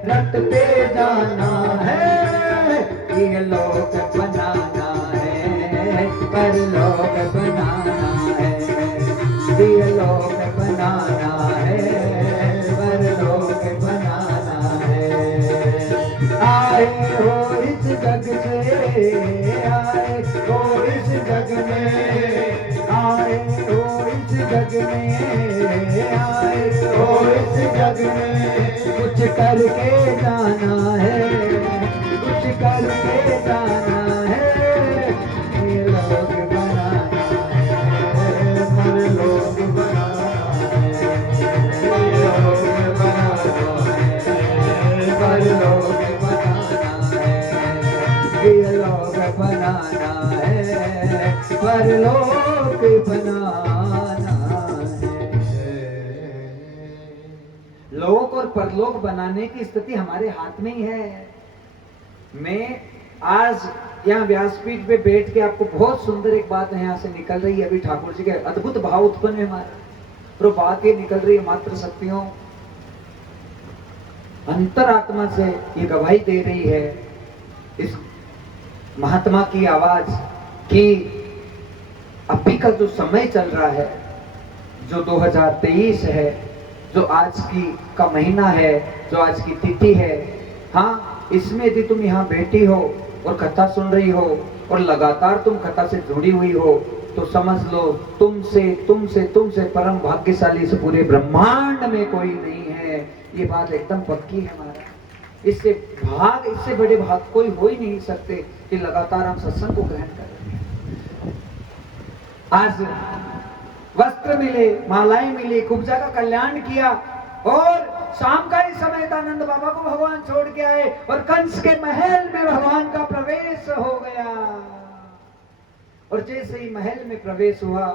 रटते जाना है। ये लोक बनाना है, परलोक बनाना है, ये लोक बनाना है, परलोक बनाना है। आए हो इस जग से, आए हो इस जग में, आए हो इस जग में, आए हो इस जग में, कुछ करके जाना है, कुछ करके जाना है। ये लोग बनाना है, परलोक बनाना है, ये लोग बनाना है, परलोक बनाना है, ये लोग बनाना है, परलोक बनाना है। लोक और परलोक बनाने की स्थिति हमारे हाथ में ही है। मैं आज यहाँ व्यासपीठ पे बैठ के आपको बहुत सुंदर एक बात यहाँ से निकल रही है, अभी ठाकुर जी के अद्भुत भाव उत्पन्न है हमारे, तो बात ये निकल रही है मात्र शक्तियों अंतरात्मा से ये गवाही दे रही है इस महात्मा की आवाज कि अभी का जो समय चल रहा है, जो 2023 है, जो आज की का महीना है, जो आज की तिथि है, हाँ, इसमें यदि तुम यहाँ बैठी हो और कथा सुन रही हो और लगातार तुम कथा से जुड़ी हुई हो, तो समझ लो तुमसे तुमसे तुमसे परम भाग्यशाली इस पूरे ब्रह्मांड में कोई नहीं है। ये बात एकदम पक्की है महाराज। इससे बड़े भाग कोई हो ही नहीं सकते कि लगातार हम सत्संग को ग्रहण कर रहे हैं। आज वस्त्र मिले, मालाएं मिली, कुब्जा का कल्याण किया और शाम का ही समय था, नंद बाबा को भगवान छोड़ के आए और कंस के महल में भगवान का प्रवेश हो गया। और जैसे ही महल में प्रवेश हुआ,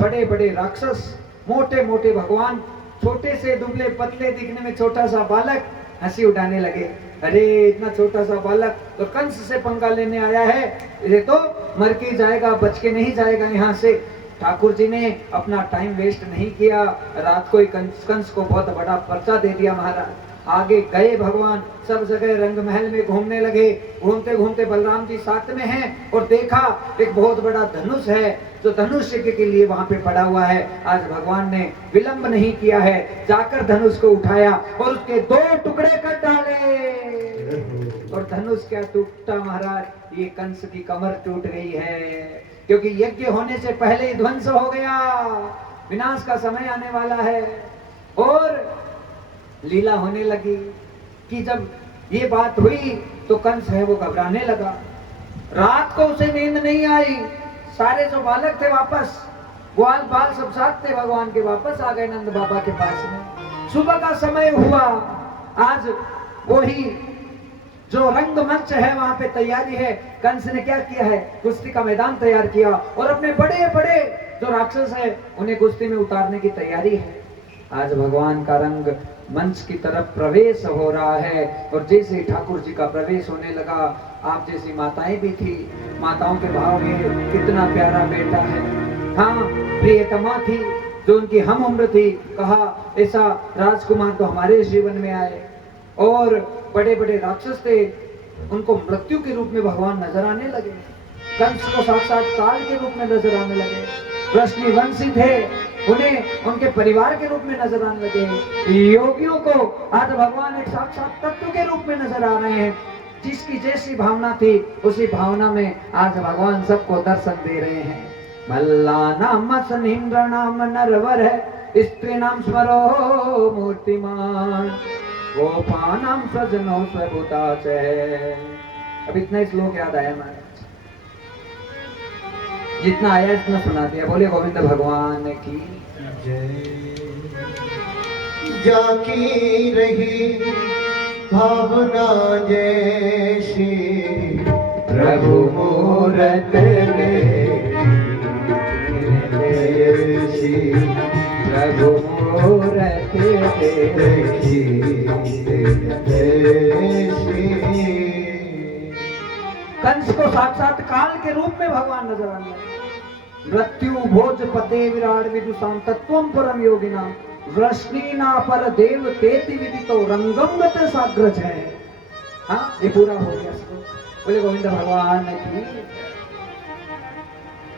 बड़े बड़े राक्षस, मोटे मोटे भगवान, छोटे से दुबले पतले दिखने में छोटा सा बालक हंसी उठाने लगे। अरे इतना छोटा सा बालक तो कंस से पंगा लेने आया है, ये तो मर के जाएगा, बच के नहीं जाएगा यहाँ से। ठाकुर जी ने अपना टाइम वेस्ट नहीं किया, रात को ही कंस को बहुत बड़ा पर्चा दे दिया महाराज। आगे गए भगवान, सब जगह रंग महल में घूमने लगे। घूमते घूमते बलराम जी साथ में हैं और देखा एक बहुत बड़ा धनुष है जो धनुष के लिए वहां पे पड़ा हुआ है। आज भगवान ने विलंब नहीं किया है, जाकर धनुष को उठाया और उसके 2 टुकड़े कर डाले। और धनुष क्या टूटा महाराज, ये कंस की कमर टूट गई है, क्योंकि यज्ञ होने से पहले ही ध्वंस हो गया, विनाश का समय आने वाला है। और लीला होने लगी कि जब ये बात हुई तो कंस है वो घबराने लगा। रात को उसे नींद नहीं आई, सारे जो बालक थे वापस, ग्वाल बाल सब साथ थे भगवान के, वापस आ गए नंद बाबा के पास में। सुबह का समय हुआ, आज वही जो रंगमंच है वहां पे तैयारी है। कंस ने क्या किया है, कुश्ती का मैदान तैयार किया और अपने बड़े बड़े जो राक्षस है उन्हें कुश्ती में उतारने की तैयारी है। आज भगवान का रंग मंच की तरफ प्रवेश हो रहा है और जैसे ही ठाकुर जी का प्रवेश होने लगा, आप जैसी माताएं भी थी, माताओं के भाव में कितना प्यारा बेटा है। हाँ, प्रियतमा थी जो उनकी हम उम्र थी, कहा ऐसा राजकुमार तो हमारे जीवन में आए। और बड़े बड़े राक्षस थे, उनको मृत्यु के रूप में भगवान नजर आने लगे, कंस को साक्षात काल के रूप में नजर आने लगे। वृष्णिवंशी थे, उन्हें उनके परिवार के रूप में नजर आने लगे। योगियों को आज भगवान एक साक्षात तत्व के रूप में नजर आ रहे हैं। जिसकी जैसी भावना थी उसी भावना में आज भगवान सबको दर्शन दे रहे हैं। मल्लानाम सनिन्द्रनाम नरवर है, स्त्री नाम स्मरो मूर्तिमान, गोपानाम स्वजनो स्वभूताच है। अब इतना ही श्लोक याद आया हमारे, जितना आया इतना सुना दिया। बोले गोविंद भगवान की जय। जाकी रही भावना जैसी, प्रभु मूरत देखी, प्रभु मूरत देखी जैसी। कंस को साक्षात काल के रूप में भगवान नजर आने लगे। मृत्यु भोज पते विराट विदुषाम तत्वम परम योगिना, वृष्णीना पर देव तेति विदितो रंगम गत साग्रज है। हाँ, ये पूरा हो गया। बोले गोविंद भगवान की।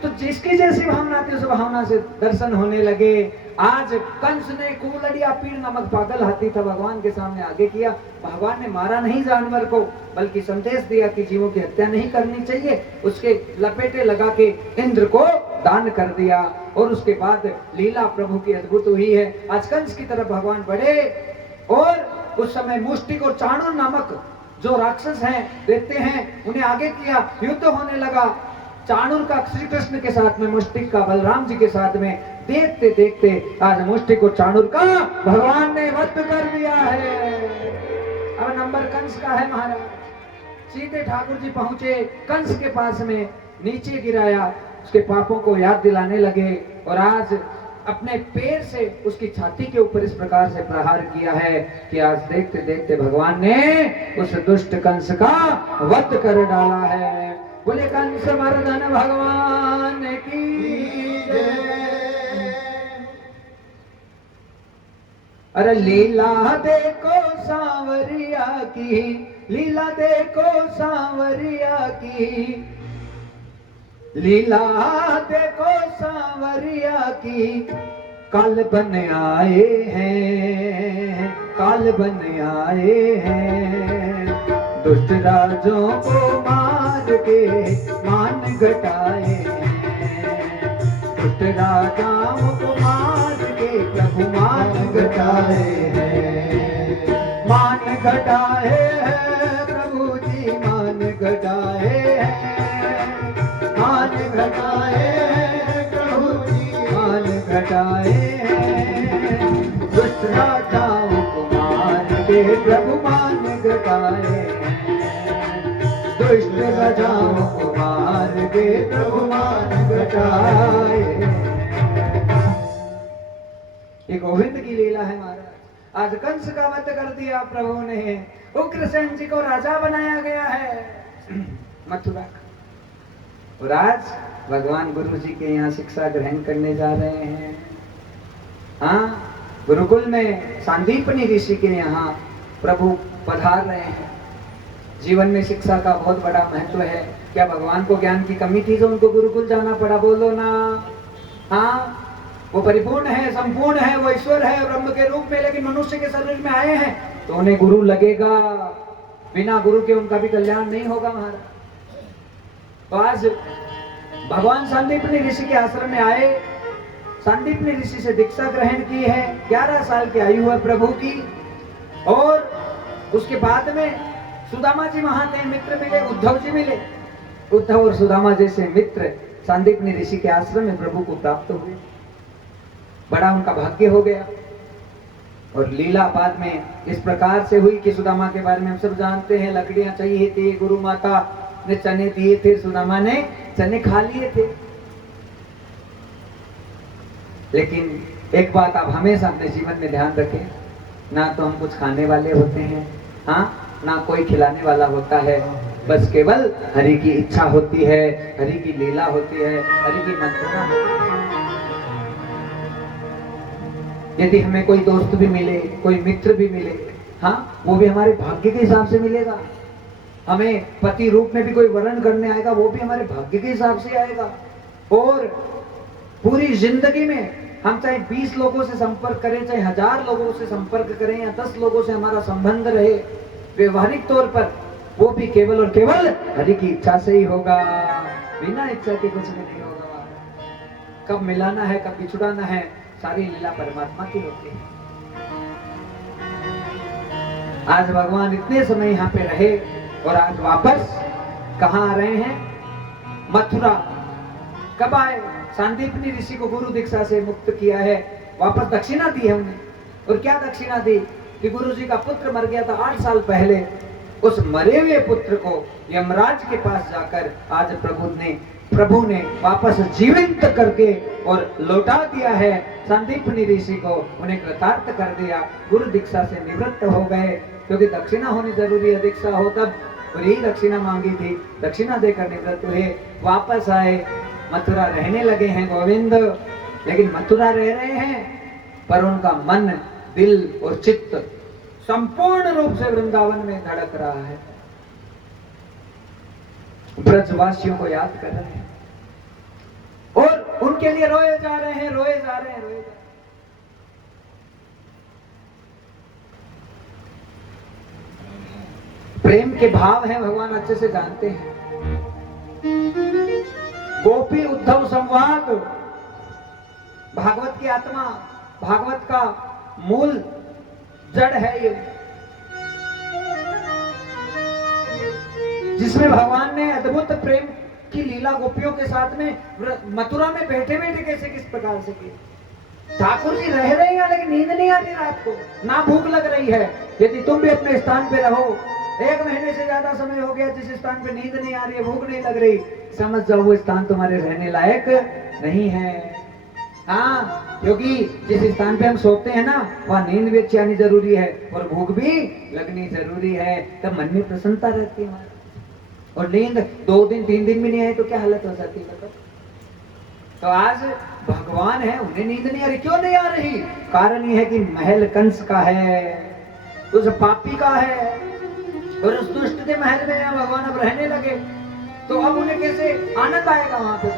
तो जिसकी जैसी भावना थी उस भावना से दर्शन होने लगे। आज कंस ने कुलड़िया पीड़ नामक पागल हाथी था भगवान के सामने आगे किया। भगवान ने मारा नहीं जानवर को, बल्कि संदेश दिया कि जीवों की हत्या नहीं करनी चाहिए। उसके लपेटे लगा के इंद्र को दान कर दिया और उसके बाद लीला प्रभु की अद्भुत हुई है। आज कंस की तरफ भगवान बढ़े और उस समय मुष्टिक और चाणूर नामक जो राक्षस हैं देखते हैं, उन्हें आगे किया, युद्ध होने लगा। चाणूर का श्री कृष्ण के साथ में, मुष्टिक का बलराम जी के साथ में। देखते देखते आज मुष्टिक और चाणूर का भगवान ने वध कर दिया है। अब नंबर कंस का है महाराज। सीधे ठाकुर जी पहुंचे कंस के पास में, नीचे गिराया, उसके पापों को याद दिलाने लगे और आज अपने पैर से उसकी छाती के ऊपर इस प्रकार से प्रहार किया है कि आज देखते देखते भगवान ने उस दुष्ट कंस का वध कर डाला है। बोले कंस मर्दन भगवान की जय। अरे लीला देखो सांवरिया की, लीला देखो सांवरिया की, लीला देखो सांवरिया की। काल बन आए हैं, काल बन आए हैं, दुष्ट राजों को मार के मान घटाए हैं। दुष्ट राजाओं को मार के प्रभु मान घटाए हैं। मान घटाए हैं प्रभु जी, मान घटाए हैं। मान घटाए हैं प्रभु जी, मान घटाए हैं। दुष्ट राजाओं को ये प्रभु मान घटाए दुष्ट राजाओं को मार के प्रभु मान घटाए। ये गोविंद की लीला है महाराज। आज कंस का वध कर दिया प्रभु ने, उग्रसेन जी को राजा बनाया गया है मथुरा का। और आज भगवान गुरु जी के यहाँ शिक्षा ग्रहण करने जा रहे हैं। हाँ, गुरुकुल में सांदीपनी ऋषि के यहाँ प्रभु पधार रहे हैं। जीवन में शिक्षा का बहुत बड़ा महत्व है। क्या भगवान को ज्ञान की कमी थी तो उनको गुरुकुल जाना पड़ा? बोलो ना। हाँ, वो परिपूर्ण है, संपूर्ण है, वो ईश्वर है ब्रह्म के रूप में, लेकिन मनुष्य के शरीर में आए हैं तो उन्हें गुरु लगेगा। बिना गुरु के उनका भी कल्याण नहीं होगा महाराज। तो आज भगवान सांदीपनी ऋषि के आश्रम में आए, सांदीपनी ऋषि से दीक्षा ग्रहण की है। 11 साल की आयु है प्रभु की। और उसके बाद में सुदामा जी वहां थे, मित्र मिले, उद्धव जी मिले। उद्धव और सुदामा जैसे मित्र सांदीपनी ऋषि के आश्रम में प्रभु को प्राप्त हुए। बड़ा उनका भाग्य हो गया। और लीला बाद में इस प्रकार से हुई कि सुदामा के बारे में हम सब जानते हैं। लकड़ियां चाहिए थी, गुरु माता ने चने दिए थे, सुदामा ने चने खा लिए थे। लेकिन एक बात आप हमेशा अपने जीवन में ध्यान रखें, ना तो हम कुछ खाने वाले होते हैं, हाँ, ना कोई खिलाने वाला होता है। बस केवल हरि की इच्छा होती है, हरि की लीला होती है, हरि की मंत्रणा होती है। यदि हमें कोई दोस्त भी मिले, कोई मित्र भी मिले, हाँ, वो भी हमारे भाग्य के हिसाब से मिलेगा। हमें पति रूप में भी कोई वर्ण करने आएगा, वो भी हमारे भाग्य के हिसाब से आएगा। और पूरी जिंदगी में हम चाहे 20 लोगों से संपर्क करें, चाहे 1000 लोगों से संपर्क करें, या 10 लोगों से हमारा संबंध रहे व्यवहारिक तौर पर, वो भी केवल और केवल हरि की इच्छा से ही होगा। बिना इच्छा के कुछ भी नहीं होगा। कब मिलाना है, कब बिछुड़ाना है, सारी लीला परमात्मा की होती है। आज भगवान इतने समय यहाँ पे रहे और आज वापस कहाँ आ रहे हैं? मथुरा। कब आए? सांदीपनी ऋषि को गुरु दीक्षा से मुक्त किया है, वापस दक्षिणा दी है उन्हें। और क्या दक्षिणा दी कि गुरु जी का पुत्र मर गया था 8 साल पहले, उस मरे हुए पुत्र को यमराज के पास जाकर आज प्रभु ने वापस जीवित करके और लौटा दिया है सांदीपनी ऋषि को। उन्हें कृतार्थ कर दिया, गुरु दीक्षा से निवृत्त हो गए। क्योंकि दक्षिणा होनी जरूरी है, दीक्षा हो तब। और यही दक्षिणा मांगी थी, दक्षिणा देकर निवृत्त हुए, वापस आए, मथुरा रहने लगे हैं गोविंद। लेकिन मथुरा रह रहे हैं पर उनका मन, दिल और चित्त संपूर्ण रूप से वृंदावन में धड़क रहा है। ब्रजवासियों को याद कर रहे हैं और उनके लिए रोए जा रहे हैं, रोए जा रहे हैं, रोए जा रहे हैं। प्रेम के भाव हैं, भगवान अच्छे से जानते हैं। गोपी उद्धव संवाद भागवत की आत्मा, भागवत का मूल जड़ है ये, जिसमें भगवान ने अद्भुत प्रेम की लीला गोपियों के साथ में मथुरा में बैठे बैठे कैसे किस प्रकार से की। ठाकुर जी रह रहे हैं लेकिन नींद नहीं आती रात को, ना भूख लग रही है। यदि तुम भी अपने स्थान पे रहो, 1 महीने से ज्यादा समय हो गया, जिस स्थान पे नींद नहीं आ रही है, भूख नहीं लग रही, समझ जाओ वो स्थान तुम्हारे रहने लायक नहीं है। हाँ, क्योंकि जिस स्थान पे हम सोते हैं ना, वहाँ नींद भी अच्छी आनी जरूरी है और भूख भी लगनी जरूरी है, तब मन में प्रसन्नता रहती है। और नींद 2 दिन 3 दिन भी नहीं आए तो क्या हालत हो जाती है? तो आज भगवान है, उन्हें नींद नहीं आ रही। क्यों नहीं आ रही? कारण यह है कि महल कंस का है, उस पापी का है, और उस दुष्ट के महल में भगवान अब रहने लगे, तो अब उन्हें कैसे आनंद आएगा? वहां पे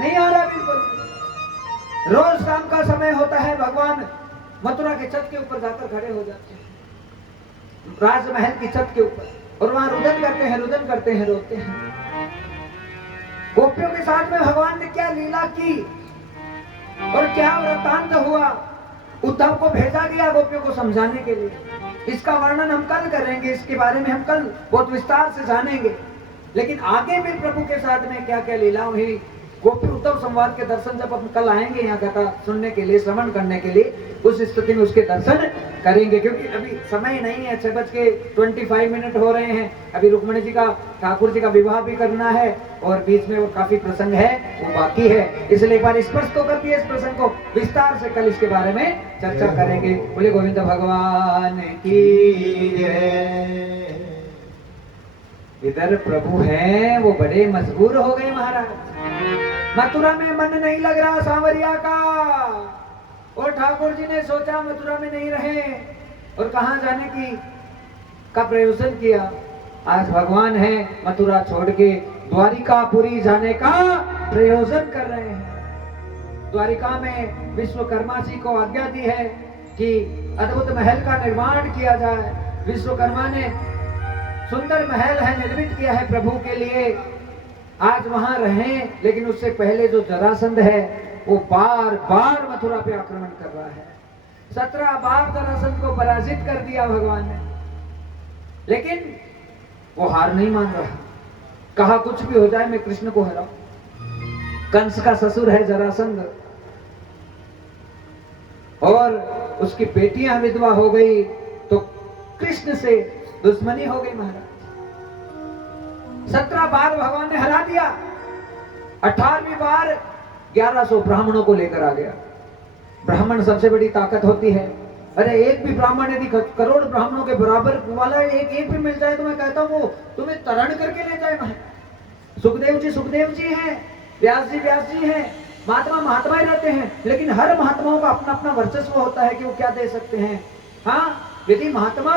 नहीं आ रहा बिल्कुल। रोज शाम का समय होता है, भगवान मथुरा के छत के ऊपर जाकर खड़े हो जाते हैं, राजमहल की छत के ऊपर, और वहां रुदन करते हैं, रुदन करते हैं, रोते हैं। गोपियों के साथ में भगवान ने क्या लीला की और क्या वृतांत हुआ। उद्धव को भेजा गया गोपियों को समझाने के लिए। इसका वर्णन हम कल करेंगे, इसके बारे में हम कल बहुत विस्तार से जानेंगे। लेकिन आगे भी प्रभु के साथ में क्या क्या लीला हुई गोपी उद्धव संवाद के दर्शन जब हम कल आएंगे यहाँ कथा सुनने के लिए, श्रवण करने के लिए, उस स्थिति में उसके दर्शन करेंगे। क्योंकि अभी समय नहीं है, 6:25 हो रहे हैं। अभी रुक्मणी जी का, ठाकुर जी का विवाह भी करना है और बीच में वो काफी प्रसंग है, वो बाकी है। इसलिए एक बार स्पर्श तो कर दिया इस प्रसंग को, विस्तार से कल इसके बारे में चर्चा करेंगे। बोले गोविंद भगवान की जय। इधर प्रभु हैं, वो बड़े मजबूर हो गए महाराज। मथुरा में मन नहीं लग रहा सांवरिया का, और ठाकुर जी ने सोचा मथुरा में नहीं रहे और कहां जाने की का प्रयोजन किया। आज भगवान है, मथुरा छोड़ के द्वारिकापुरी जाने का प्रयोजन कर रहे हैं। द्वारिका में विश्वकर्मा जी को आज्ञा दी है कि अद्भुत महल का निर्माण किया जाए। विश्वकर्मा ने सुंदर महल है निर्मित किया है प्रभु के लिए, आज वहां रहें। लेकिन उससे पहले जो जरासंध है वो बार बार मथुरा पे आक्रमण कर रहा है। 17 बार जरासंध को पराजित कर दिया भगवान ने, लेकिन वो हार नहीं मान रहा। कहा कुछ भी हो जाए मैं कृष्ण को हराऊं। कंस का ससुर है जरासंध, और उसकी बेटियां विधवा हो गई तो कृष्ण से दुश्मनी हो गई महाराज। 17 बार भगवान ने हरा दिया। 18वीं बार 1100 ब्राह्मणों को लेकर आ गया। ब्राह्मण सबसे बड़ी ताकत होती है। अरे एक भी ब्राह्मण यदि करोड़ ब्राह्मणों के बराबर वाला एक भी मिल जाए तो मैं कहता हूँ वो तुम्हें तरण करके ले जाए। सुखदेव जी हैं, व्यास जी हैं, महात्मा ही रहते हैं, लेकिन हर महात्माओं का अपना अपना वर्चस्व होता है कि वो क्या दे सकते हैं। हाँ, यदि महात्मा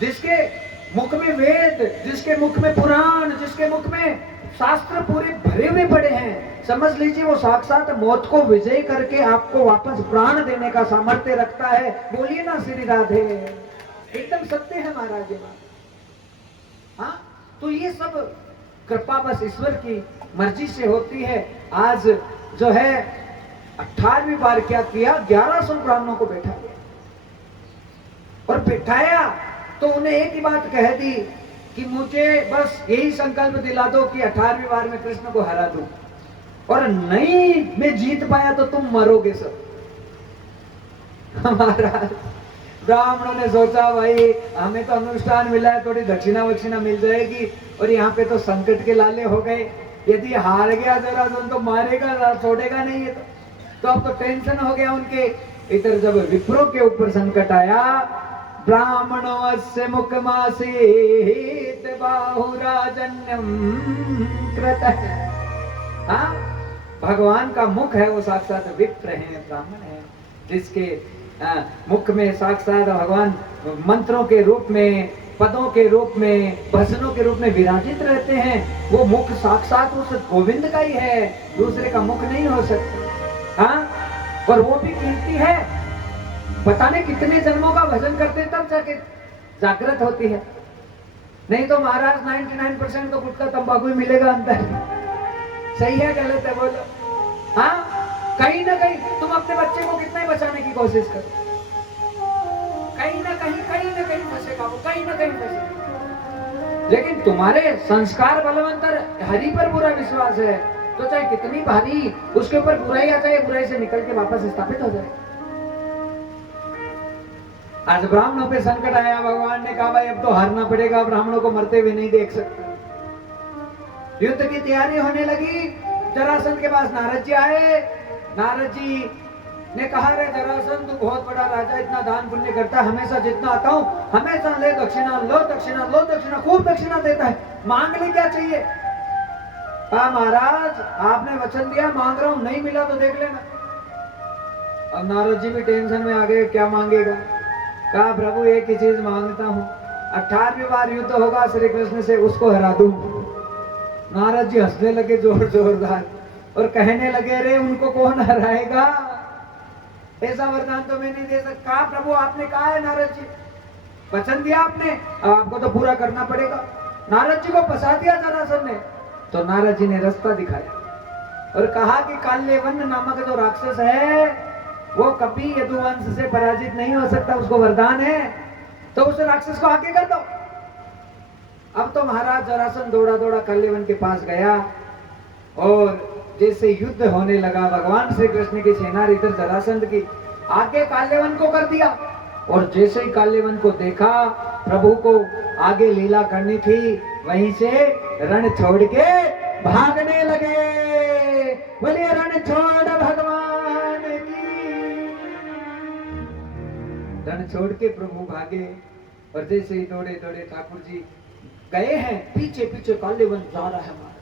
जिसके मुख में वेद, जिसके मुख में पुराण, जिसके मुख में शास्त्र पूरे भरे हुए पड़े हैं, समझ लीजिए वो साक्षात मौत को विजय करके आपको वापस प्राण देने का सामर्थ्य रखता है। बोलिए ना श्री राधे। एकदम सत्य है महाराज जी। हाँ, तो ये सब कृपा बस ईश्वर की मर्जी से होती है। आज जो है 18वीं बार क्या किया, 1100 ब्राह्मणों को बैठा दिया, और बैठाया तो उन्हें एक ही बात कह दी कि मुझे बस यही संकल्प दिला दो कि 18वीं बार में कृष्ण को हरा दूं, और नहीं मैं जीत पाया तो तुम मरोगे सब। हमारा ब्राह्मणों ने सोचा भाई हमें तो अनुष्ठान मिला है, थोड़ी दक्षिणा वक्षिणा मिल जाएगी, और यहाँ पे तो संकट के लाले हो गए। यदि हार गया जरा तो मारेगा, छोड़ेगा नहीं है तो अब तो टेंशन हो गया उनके। इधर जब विप्रो के ऊपर संकट आया, ब्राह्मणों से मुखमासीत बाहुराजन्यम कृत। हाँ, भगवान का मुख है वो साक्षात विप्र है, ब्राह्मण है, जिसके मुख में साक्षात भगवान मंत्रों के रूप में, पदों के रूप में, भजनों के रूप में विराजित रहते हैं। वो मुख साक्षात उस गोविंद का ही है, दूसरे का मुख नहीं हो सकता। हाँ, और वो भी कीर्ति है। पता नहीं कितने जन्मों का भजन करते तब जाके जागृत होती है, नहीं तो महाराज 99% तो गुटखा तंबाकू ही मिलेगा अंदर। सही है गलत है बोलो? हाँ, कहीं ना कहीं तुम अपने बच्चे को कितना ही बचाने की कोशिश करो, कहीं ना कहीं फंसेगा वो, कहीं ना कहीं फंसेगा। लेकिन तुम्हारे संस्कार बलवंतर, हरि पर पूरा विश्वास है, तो चाहे कितनी भारी उसके ऊपर बुराई आ जाए, बुराई से निकल के वापस स्थापित हो जाए। आज ब्राह्मणों पे संकट आया, भगवान ने कहा भाई अब तो हारना पड़ेगा, ब्राह्मणों को मरते हुए नहीं देख सकते। युद्ध की तैयारी होने लगी। जरासंध के पास नारद जी आए। नारद जी ने कहा रे जरासंध, तू बहुत बड़ा राजा, इतना दान पुण्य करता है, हमेशा जितना आता हूँ हमेशा ले दक्षिणा, लो दक्षिणा, लो दक्षिणा, खूब दक्षिणा देता है, मांग ले क्या चाहिए। कहा महाराज आपने वचन दिया, मांग रहा हूं, नहीं मिला तो देख लेना। अब नारद जी भी टेंशन में आ गए, क्या मांगेगा। कहा प्रभु एक ही चीज मांगता हूँ, 18वीं बार युद्ध होगा श्री कृष्ण से, उसको हरा दूं। नारद जी हंसने लगे जोरदार और कहने लगे रे उनको कौन हराएगा, ऐसा वरदान तो मैं नहीं दे सकता। कहा प्रभु आपने कहा है नारद जी, वचन दिया आपने, अब आपको तो पूरा करना पड़ेगा। नारद जी को फंसा दिया जरासंध ने। तो नारद जी ने रास्ता दिखाया और कहा कि काल्यवन नामक जो राक्षस है वो कभी यदुवंश से पराजित नहीं हो सकता, उसको वरदान है, तो उस राक्षस को आगे कर दो। अब तो महाराज जरासंध दौड़ा काल्यवन के पास गया और जैसे युद्ध होने लगा, भगवान श्री कृष्ण की सेना इधर जरासंध की आगे काल्यवन को कर दिया, और जैसे ही काल्यवन को देखा, प्रभु को आगे लीला करनी थी, वहीं से रण छोड़ के भागने लगे। बोलिए रण छोड़ भगवान की। रण छोड़ के प्रभु भागे, और जैसे ही दौड़े दौड़े ठाकुर जी गए हैं, पीछे पीछे काल्यवन जा रहा है हमारा।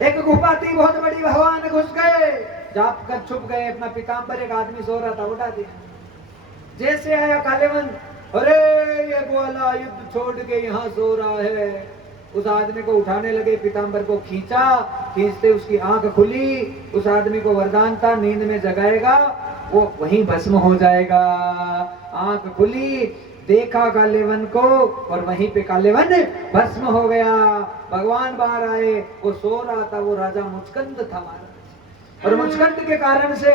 एक गुफा थी बहुत बड़ी, भगवान घुस गए, जाकर छुप गए। अपना पीताम्बर, एक आदमी सो रहा था, उठा दिया। जैसे आया काल्यवन, अरे ये बोला युद्ध छोड़ के यहाँ सो रहा है। उस आदमी को उठाने लगे, पीताम्बर को खींचा, खींचते उसकी आंख खुली। उस आदमी को वरदान था, नींद में जगाएगा वो वहीं भस्म हो जाएगा। आंख खुली, देखा काल्यवन को, और वहीं पे काल्यवन भस्म हो गया। भगवान बाहर आए, वो सो रहा था, वो राजा मुचकंद था महाराज, और मुचकंद के कारण से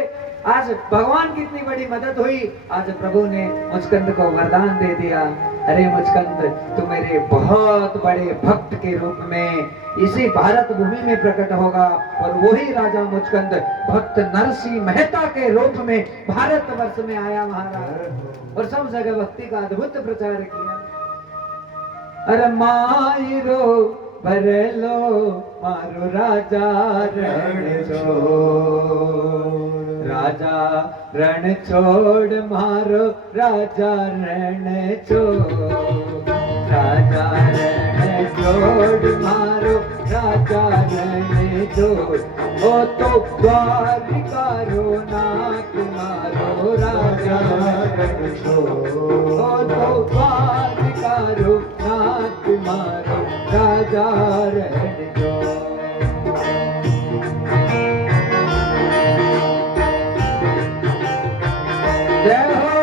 आज भगवान की इतनी बड़ी मदद हुई। आज प्रभु ने मुचकंद को वरदान दे दिया, अरे मुचकंद तू मेरे बहुत बड़े भक्त के रूप में इसी भारत भूमि में प्रकट होगा। और वही राजा मुचकंद भक्त नरसिंह मेहता के रूप में भारत वर्ष में आया महाराज, और सब जगह भक्ति का अद्भुत प्रचार किया। अरे मायरो भरलो मारो राजा रण छोड़, राजा रण छोड़ मारो राजा रण छोड़, राजा रण छोड़ मारो राजा रण छोड़। ओ तो द्वारिका रो नाथ मारो राजा रण छोड़, ओ तो द्वारिका रो नाथ मारो राजा रण छोड़। जय हो।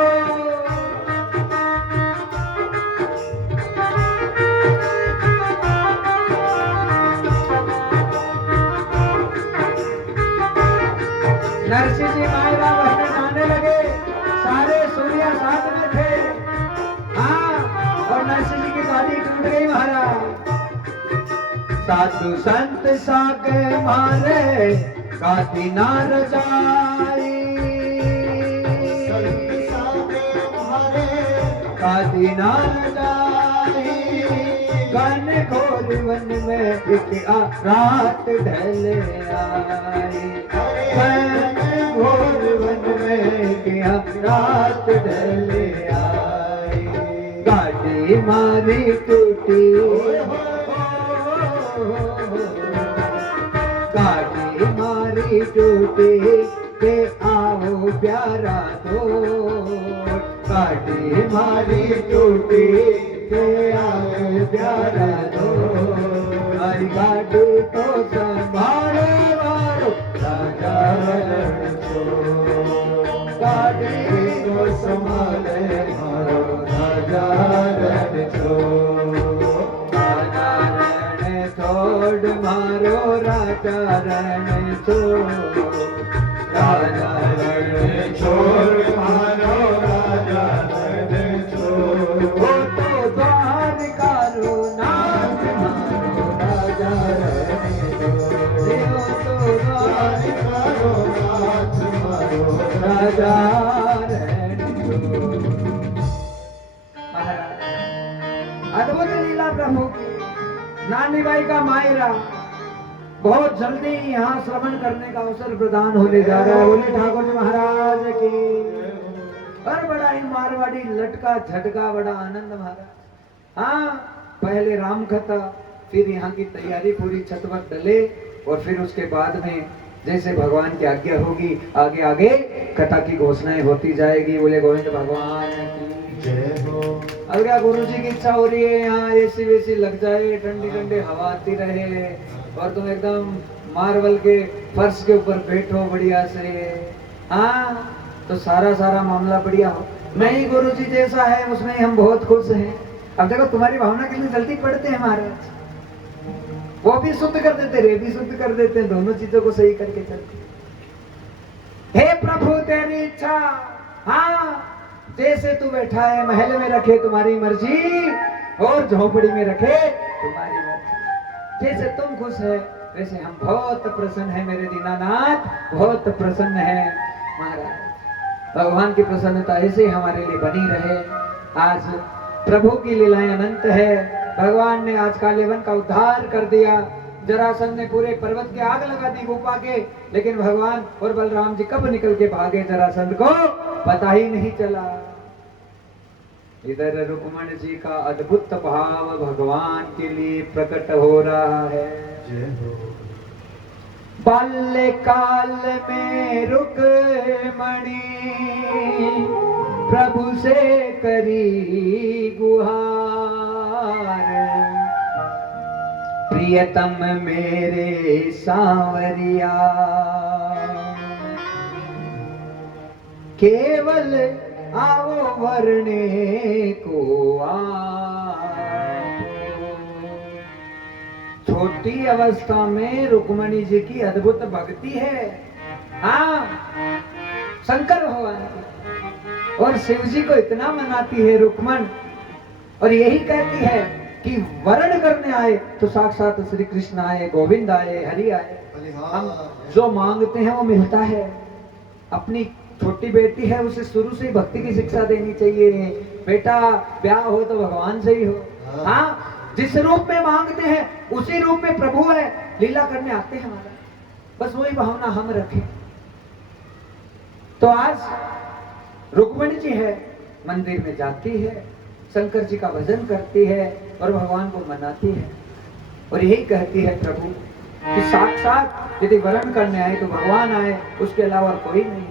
नरसिंह जी मायरा में गाने लगे, सारे सूर्य साथ में थे। हाँ, और नरसिंह जी की गाड़ी टूट गई महाराज। साधु संत सागे मारे काती नार जाई, काती नार जाई। घन घोर वन में एक रात ढले आई, घन घोर वन में एक रात ढले आई। गाड़ी मारी टूटी, गाड़ी मारी टूटी के आओ प्यारा दो, गाड़ी मारी टूटी के आओ प्यारा दो। आई गाड़ी तो संभाले मारो राजा रण छोड़, गाड़ी को संभाले मारो राजा रण छोड़, राजा रण छोड़ मारो राजा रण छोड़, राजा रण छोड़ मारो राजा रण छोड़। ओ तो द्वारिका रो नाथ मारो राजा रण छोड़, ओ तो द्वारिका रो नाथ मारो राजा रण छोड़। महाराज अद्भुत लीला प्रभु की। नानी बाई का मायरा बहुत जल्दी यहाँ श्रवण करने का अवसर प्रदान होने जा रहा है। बोले ठाकुर जी महाराज की। और बड़ा ही मारवाड़ी लटका झटका, बड़ा आनंद महाराज। हाँ, पहले राम कथा, फिर यहाँ की तैयारी पूरी छतवत डले, और फिर उसके बाद में जैसे भगवान की आज्ञा होगी आगे आगे कथा की घोषणाएं होती जाएगी। बोले गोविंद भगवान की जय हो। अब क्या गुरु जी की इच्छा हो रही है, यहाँ एसी वेसी लग जाए, ठंडी ठंडी हवा आती रहे, और तुम एकदम मार्बल के फर्श के ऊपर बैठो बढ़िया से। हाँ, तो सारा मामला बढ़िया हो। नहीं, गुरु जी जैसा है उसमें हम बहुत खुश हैं। अब देखो तुम्हारी भावना कितनी जल्दी पड़ते हैं महाराज, वो भी शुद्ध कर देते, रे भी शुद्ध कर देते हैं, दोनों चीजों को सही करके चलते। हे प्रभु तेरी इच्छा, हाँ, जैसे तू बैठा है महल में रखे तुम्हारी मर्जी, और झोपड़ी में रखे तुम्हारी मर्जी। जैसे तुम खुश है वैसे हम बहुत प्रसन्न है मेरे दीनानाथ, बहुत प्रसन्न है महाराज। भगवान की प्रसन्नता ऐसे ही हमारे लिए बनी रहे। आज प्रभु की लीलाएं अनंत है। भगवान ने आज कालेवन का उद्धार कर दिया। जरासंध ने पूरे पर्वत के आग लगा दी गुफा के, लेकिन भगवान और बलराम जी कब निकल के भागे जरासंध को पता ही नहीं चला। इधर रुक्मण जी का अद्भुत भाव भगवान के लिए प्रकट हो रहा है। बाल्यकाल में रुक्मणी प्रभु से करी गुहार, प्रियतम मेरे सांवरिया केवल आओ वरने को छोटी अवस्था में रुक्मणी जी की अद्भुत भक्ति है। हाँ, शंकर भगवान की और शिव जी को इतना मनाती है रुक्मण, और यही कहती है कि वर्ण करने आए तो साक्षात श्री कृष्ण आए, गोविंद आए, हरि आए। हम जो मांगते हैं वो मिलता है। अपनी छोटी बेटी है, उसे शुरू से ही भक्ति की शिक्षा देनी चाहिए। बेटा ब्याह हो तो भगवान से ही हो। हाँ, जिस रूप में मांगते हैं उसी रूप में प्रभु है, लीला करने आते हैं हमारा, बस वही भावना हम रखें। तो आज रुक्मणी जी है, मंदिर में जाती है, शंकर जी का भजन करती है और भगवान को मनाती है, और यही कहती है प्रभु कि साक्षात यदि वरण करने आए तो भगवान आए, उसके अलावा कोई नहीं।